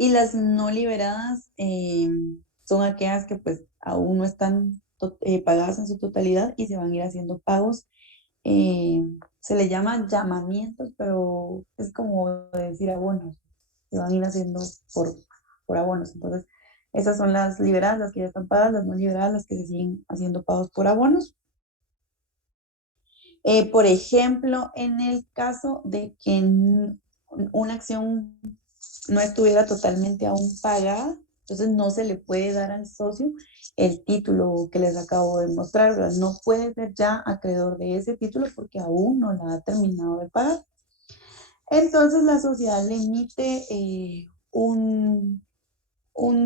Y las no liberadas son aquellas que pues aún no están pagadas en su totalidad y se van a ir haciendo pagos. Se le llama llamamientos, pero es como decir abonos. Se van a ir haciendo por abonos. Entonces, esas son las liberadas, las que ya están pagadas, las no liberadas, las que se siguen haciendo pagos por abonos. Por ejemplo, en el caso de que una acción no estuviera totalmente aún pagada, entonces no se le puede dar al socio el título que les acabo de mostrar, ¿verdad? No puede ser ya acreedor de ese título porque aún no la ha terminado de pagar. Entonces la sociedad le emite un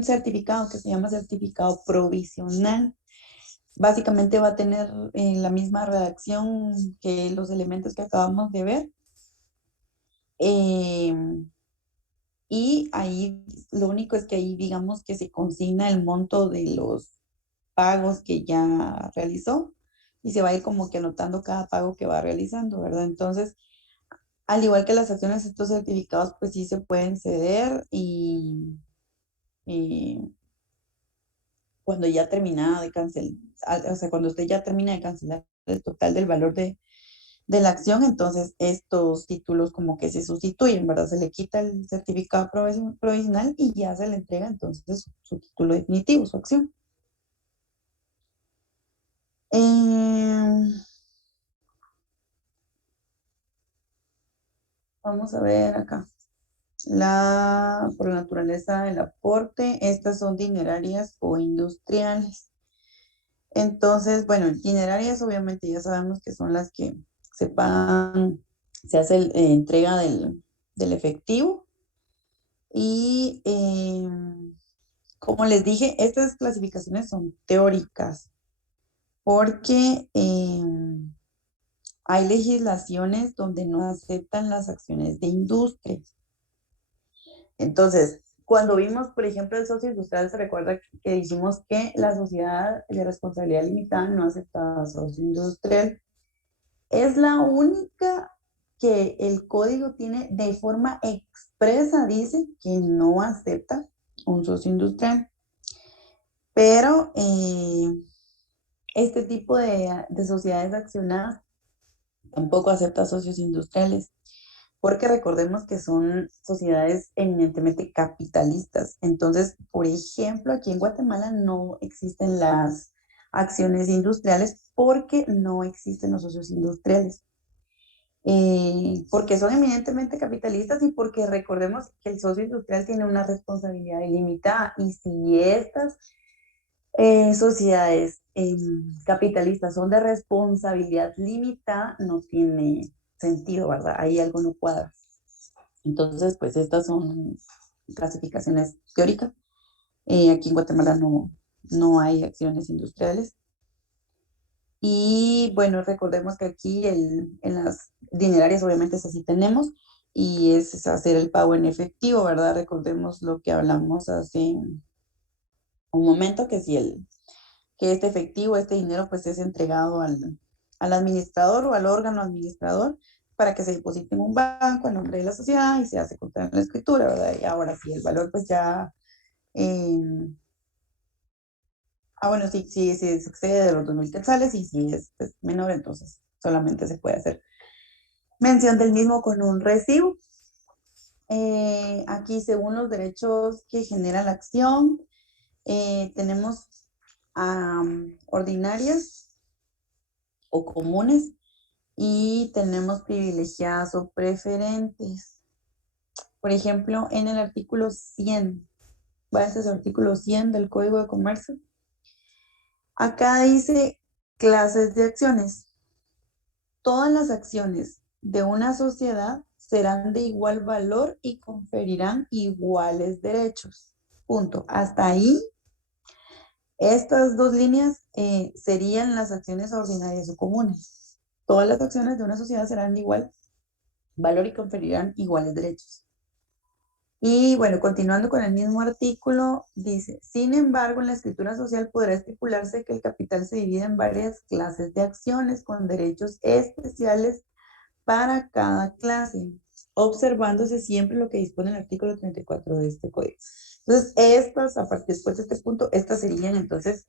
certificado que se llama certificado provisional. básicamente va a tener la misma redacción que los elementos que acabamos de ver. Y ahí lo único es que ahí digamos que se consigna el monto de los pagos que ya realizó y se va a ir como que anotando cada pago que va realizando, ¿verdad? Entonces, al igual que las acciones, estos certificados pues sí se pueden ceder y cuando ya termina de cancelar, o sea, cuando usted ya termina de cancelar el total del valor de la acción, entonces estos títulos como que se sustituyen, ¿verdad? Se le quita el certificado provisional y ya se le entrega entonces su título definitivo, su acción. Vamos a ver acá. Por la naturaleza del aporte, estas son dinerarias o industriales. Entonces, bueno, dinerarias obviamente ya sabemos que son las que se pagan, se hace entrega del efectivo. Y como les dije, estas clasificaciones son teóricas porque hay legislaciones donde no aceptan las acciones de industria. Entonces, cuando vimos, por ejemplo, el socio industrial, se recuerda que dijimos que la sociedad de responsabilidad limitada no aceptaba socio industrial. Es la única que el código tiene de forma expresa, dice que no acepta un socio industrial. Pero este tipo de sociedades accionadas tampoco acepta socios industriales, porque recordemos que son sociedades eminentemente capitalistas. Entonces, por ejemplo, aquí en Guatemala no existen las acciones industriales porque no existen los socios industriales. Porque son eminentemente capitalistas y porque recordemos que el socio industrial tiene una responsabilidad ilimitada y si estas sociedades capitalistas son de responsabilidad limitada, no tiene sentido, ¿verdad? Ahí algo no cuadra. Entonces, pues estas son clasificaciones teóricas. Aquí en Guatemala no hay acciones industriales. Y bueno, recordemos que aquí en las dinerarias obviamente es así tenemos y es hacer el pago en efectivo, ¿verdad? Recordemos lo que hablamos hace un momento, que si que este efectivo, este dinero, pues es entregado al administrador o al órgano administrador para que se deposite en un banco en nombre de la sociedad y se hace constar en la escritura, ¿verdad? Y ahora sí, el valor pues ya... bueno, sí, se excede de los 2.000 quetzales y si es pues, menor, entonces solamente se puede hacer mención del mismo con un recibo. Aquí, según los derechos que genera la acción, tenemos ordinarias o comunes y tenemos privilegiadas o preferentes. Por ejemplo, en el artículo 100, este es el artículo 100 del Código de Comercio. Acá dice clases de acciones. Todas las acciones de una sociedad serán de igual valor y conferirán iguales derechos. Punto. Hasta ahí, estas dos líneas serían las acciones ordinarias o comunes. Todas las acciones de una sociedad serán de igual valor y conferirán iguales derechos. Y bueno, continuando con el mismo artículo, dice, sin embargo, en la escritura social podrá estipularse que el capital se divide en varias clases de acciones con derechos especiales para cada clase, observándose siempre lo que dispone el artículo 34 de este código. Entonces, estas, después de este punto, estas serían entonces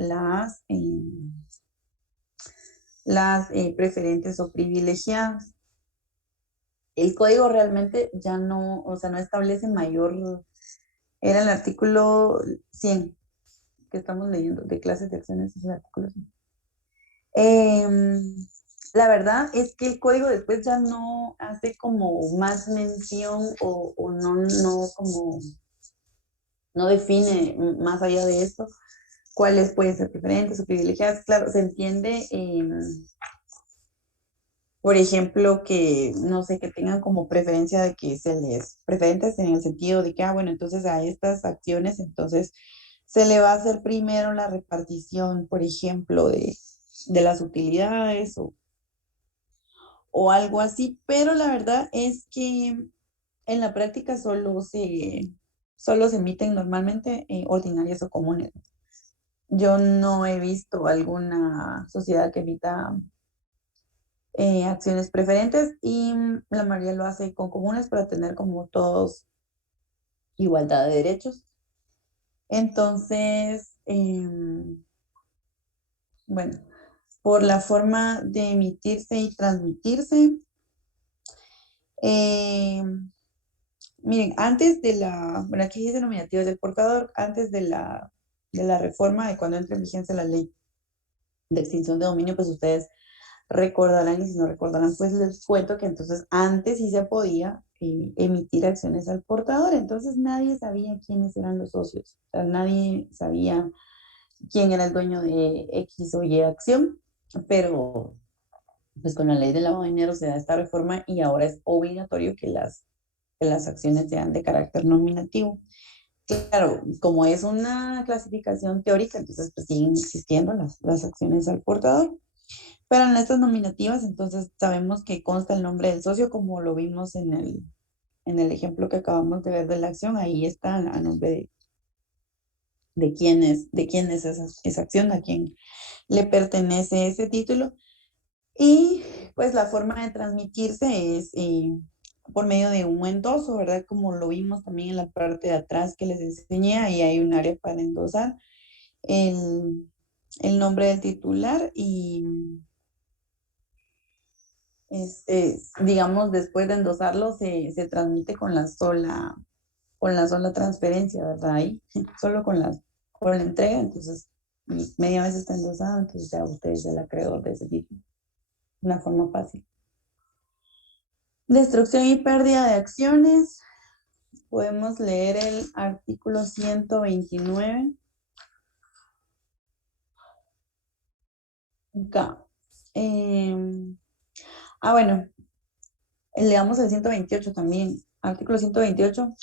las preferentes o privilegiadas. El código realmente ya no, o sea, no establece mayor, era el artículo 100 que estamos leyendo, de clases de acciones, es el artículo 100. La verdad es que el código después ya no hace como más mención o no define más allá de esto cuáles pueden ser preferentes o privilegiadas. Claro, se entiende, por ejemplo, que no sé, que tengan como preferencia de que se les preferentes en el sentido de que, bueno, entonces a estas acciones, entonces se le va a hacer primero la repartición, por ejemplo, de las utilidades o algo así, pero la verdad es que en la práctica solo se emiten normalmente ordinarias o comunes. Yo no he visto alguna sociedad que emita acciones preferentes y la mayoría lo hace con comunes para tener como todos igualdad de derechos. Entonces, bueno, por la forma de emitirse y transmitirse, miren, antes de bueno, aquí dice nominativos del portador, antes de la reforma de cuando entra en vigencia la ley de extinción de dominio, pues ustedes recordarán, y si no recordarán, pues les cuento que entonces antes sí se podía emitir acciones al portador, entonces nadie sabía quiénes eran los socios, o sea, nadie sabía quién era el dueño de X o Y acción, pero pues con la ley del lavado de dinero se da esta reforma y ahora es obligatorio que las acciones sean de carácter nominativo. Claro, como es una clasificación teórica, entonces pues siguen existiendo las acciones al portador. Pero en estas nominativas, entonces sabemos que consta el nombre del socio, como lo vimos en el ejemplo que acabamos de ver de la acción. Ahí está a nombre de quién es esa acción, a quién le pertenece ese título. Y pues la forma de transmitirse es por medio de un endoso, ¿verdad? Como lo vimos también en la parte de atrás que les enseñé, ahí hay un área para endosar el nombre del titular y digamos, después de endosarlo, se transmite con la sola transferencia, ¿verdad? Ahí, solo con la entrega, entonces, y media vez está endosado, entonces ya usted es el acreedor de ese título. Una forma fácil. Destrucción y pérdida de acciones. Podemos leer el artículo 129. Acá. Bueno, leamos el 128 también. Artículo 128.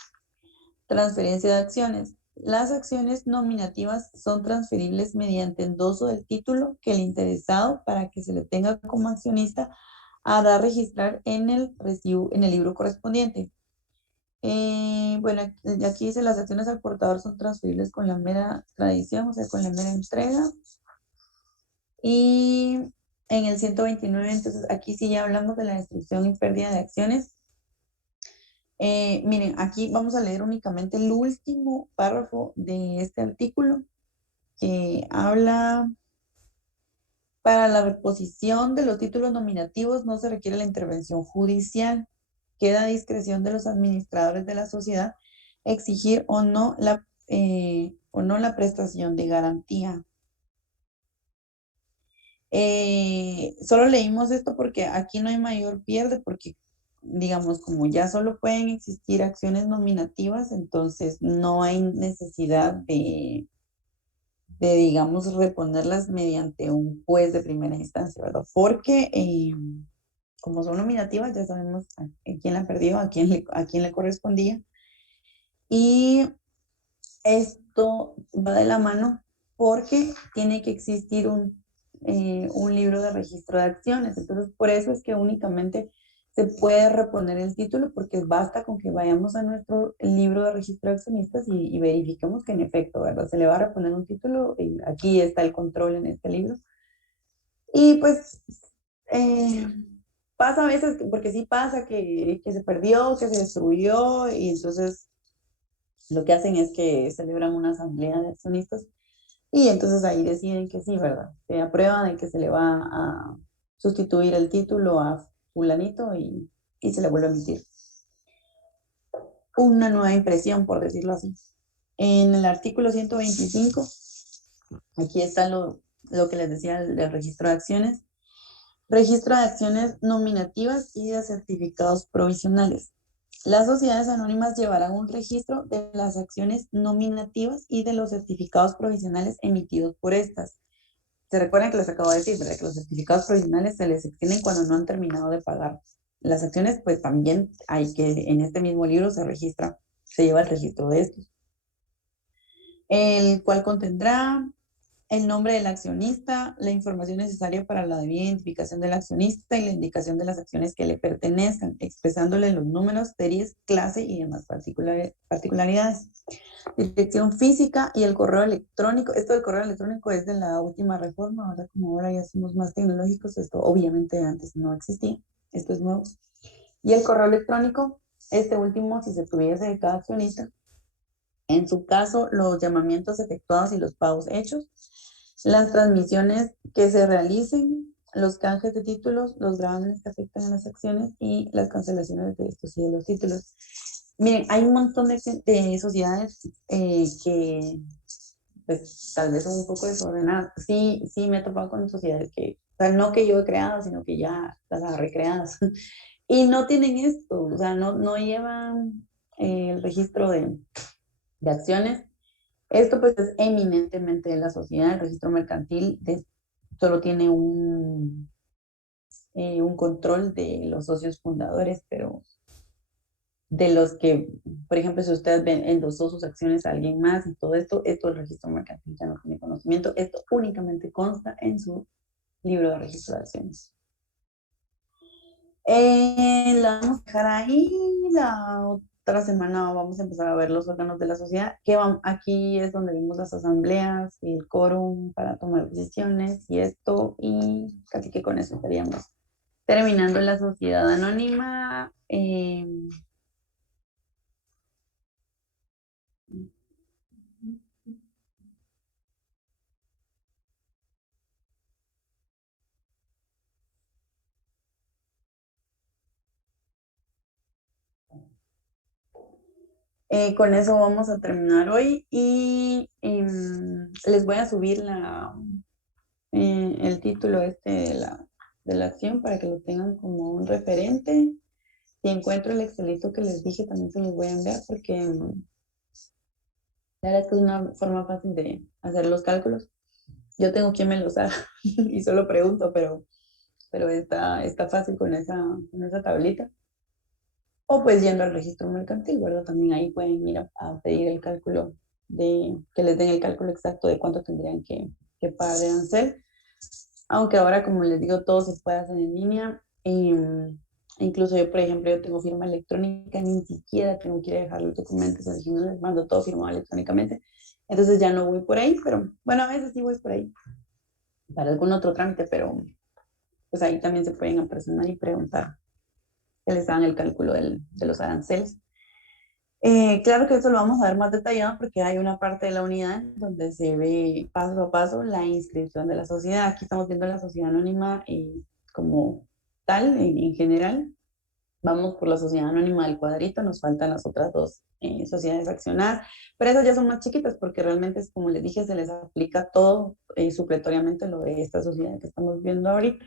Transferencia de acciones. Las acciones nominativas son transferibles mediante endoso del título que el interesado, para que se le tenga como accionista, hará registrar en el libro correspondiente. Bueno, aquí dice las acciones al portador son transferibles con la mera tradición, o sea, con la mera entrega. Y en el 129, entonces aquí sí ya hablamos de la destrucción y pérdida de acciones. Miren, aquí vamos a leer únicamente el último párrafo de este artículo que habla: para la reposición de los títulos nominativos no se requiere la intervención judicial. Queda a discreción de los administradores de la sociedad exigir o no la prestación de garantía. Solo leímos esto porque aquí no hay mayor pierde, porque digamos, como ya solo pueden existir acciones nominativas, entonces no hay necesidad de digamos, reponerlas mediante un juez de primera instancia, ¿verdad? Porque como son nominativas, ya sabemos a quién la perdió, a quién le correspondía. Y esto va de la mano porque tiene que existir un libro de registro de acciones. Entonces, por eso es que únicamente se puede reponer el título, porque basta con que vayamos a nuestro libro de registro de accionistas y verifiquemos que en efecto, ¿verdad? Se le va a reponer un título y aquí está el control en este libro. Y pues pasa a veces, porque sí pasa que se perdió, que se destruyó, y entonces lo que hacen es que celebran una asamblea de accionistas y entonces ahí deciden que sí, ¿verdad? Se aprueba de que se le va a sustituir el título a fulanito y se le vuelve a emitir una nueva impresión, por decirlo así. En el artículo 125, aquí está lo que les decía del registro de acciones. Registro de acciones nominativas y de certificados provisionales. Las sociedades anónimas llevarán un registro de las acciones nominativas y de los certificados provisionales emitidos por estas. Se recuerdan que les acabo de decir, ¿verdad? Que los certificados provisionales se les extienden cuando no han terminado de pagar. Las acciones, pues también hay que, en este mismo libro se lleva el registro de estos. el cual contendrá el nombre del accionista, la información necesaria para la debida identificación del accionista y la indicación de las acciones que le pertenezcan, expresándole los números, series, clase y demás particularidades. Dirección física y el correo electrónico. Esto del correo electrónico es de la última reforma, ¿verdad? Como ahora ya somos más tecnológicos, esto obviamente antes no existía, esto es nuevo. Y el correo electrónico, este último, si se tuviese de cada accionista, en su caso, los llamamientos efectuados y los pagos hechos, las transmisiones que se realicen, los canjes de títulos, los gravámenes que afectan a las acciones y las cancelaciones de estos y de los títulos. Miren, hay un montón de sociedades que pues tal vez son un poco desordenadas. Sí, sí me he topado con sociedades que, o sea, no que yo he creado, sino que ya las agarré creadas. Y no tienen esto, o sea, no llevan el registro de acciones. Esto pues es eminentemente de la sociedad. El registro mercantil solo tiene un control de los socios fundadores, pero de los que, por ejemplo, si ustedes endosó sus acciones a alguien más y todo esto el registro mercantil ya no tiene conocimiento. Esto únicamente consta en su libro de registro de acciones. La vamos a dejar ahí. La otra semana vamos a empezar a ver los órganos de la sociedad, que aquí es donde vemos las asambleas y el quórum para tomar decisiones y esto, y casi que con eso estaríamos terminando la sociedad anónima. Con eso vamos a terminar hoy y les voy a subir el título de la acción para que lo tengan como un referente. Si encuentro el Excelito que les dije, también se los voy a enviar porque la verdad es que es una forma fácil de hacer los cálculos. Yo tengo quien me los haga y solo pregunto, pero está fácil con esa tablita. O pues yendo al registro mercantil, ¿verdad? También ahí pueden ir a pedir el cálculo que les den el cálculo exacto de cuánto tendrían que pagar de arancel. Aunque ahora, como les digo, todo se puede hacer en línea. Incluso yo, por ejemplo, yo tengo firma electrónica, ni siquiera tengo que ir a dejar los documentos originales, mando todo firmado electrónicamente. Entonces ya no voy por ahí, pero bueno, a veces sí voy por ahí para algún otro trámite, pero pues ahí también se pueden apersonar y preguntar que les hagan el cálculo de los aranceles. Claro que eso lo vamos a ver más detallado porque hay una parte de la unidad donde se ve paso a paso la inscripción de la sociedad. Aquí estamos viendo la sociedad anónima como tal, en general. Vamos por la sociedad anónima del cuadrito, nos faltan las otras dos sociedades accionadas, pero esas ya son más chiquitas porque realmente, como les dije, se les aplica todo supletoriamente lo de esta sociedad que estamos viendo ahorita.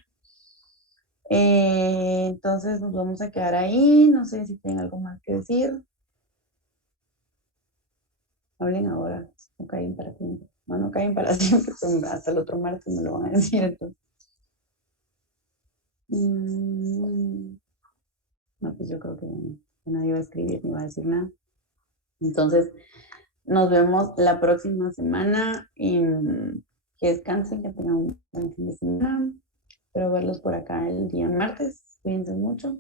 Entonces nos vamos a quedar ahí, no sé si tienen algo más que decir. Hablen ahora, no caen para siempre. No caen para siempre, hasta el otro martes me lo van a decir entonces. No, pues yo creo que nadie va a escribir ni va a decir nada. Entonces, nos vemos la próxima semana y que descansen, que tengan un buen fin de semana. Espero verlos por acá el día martes. Cuídense mucho.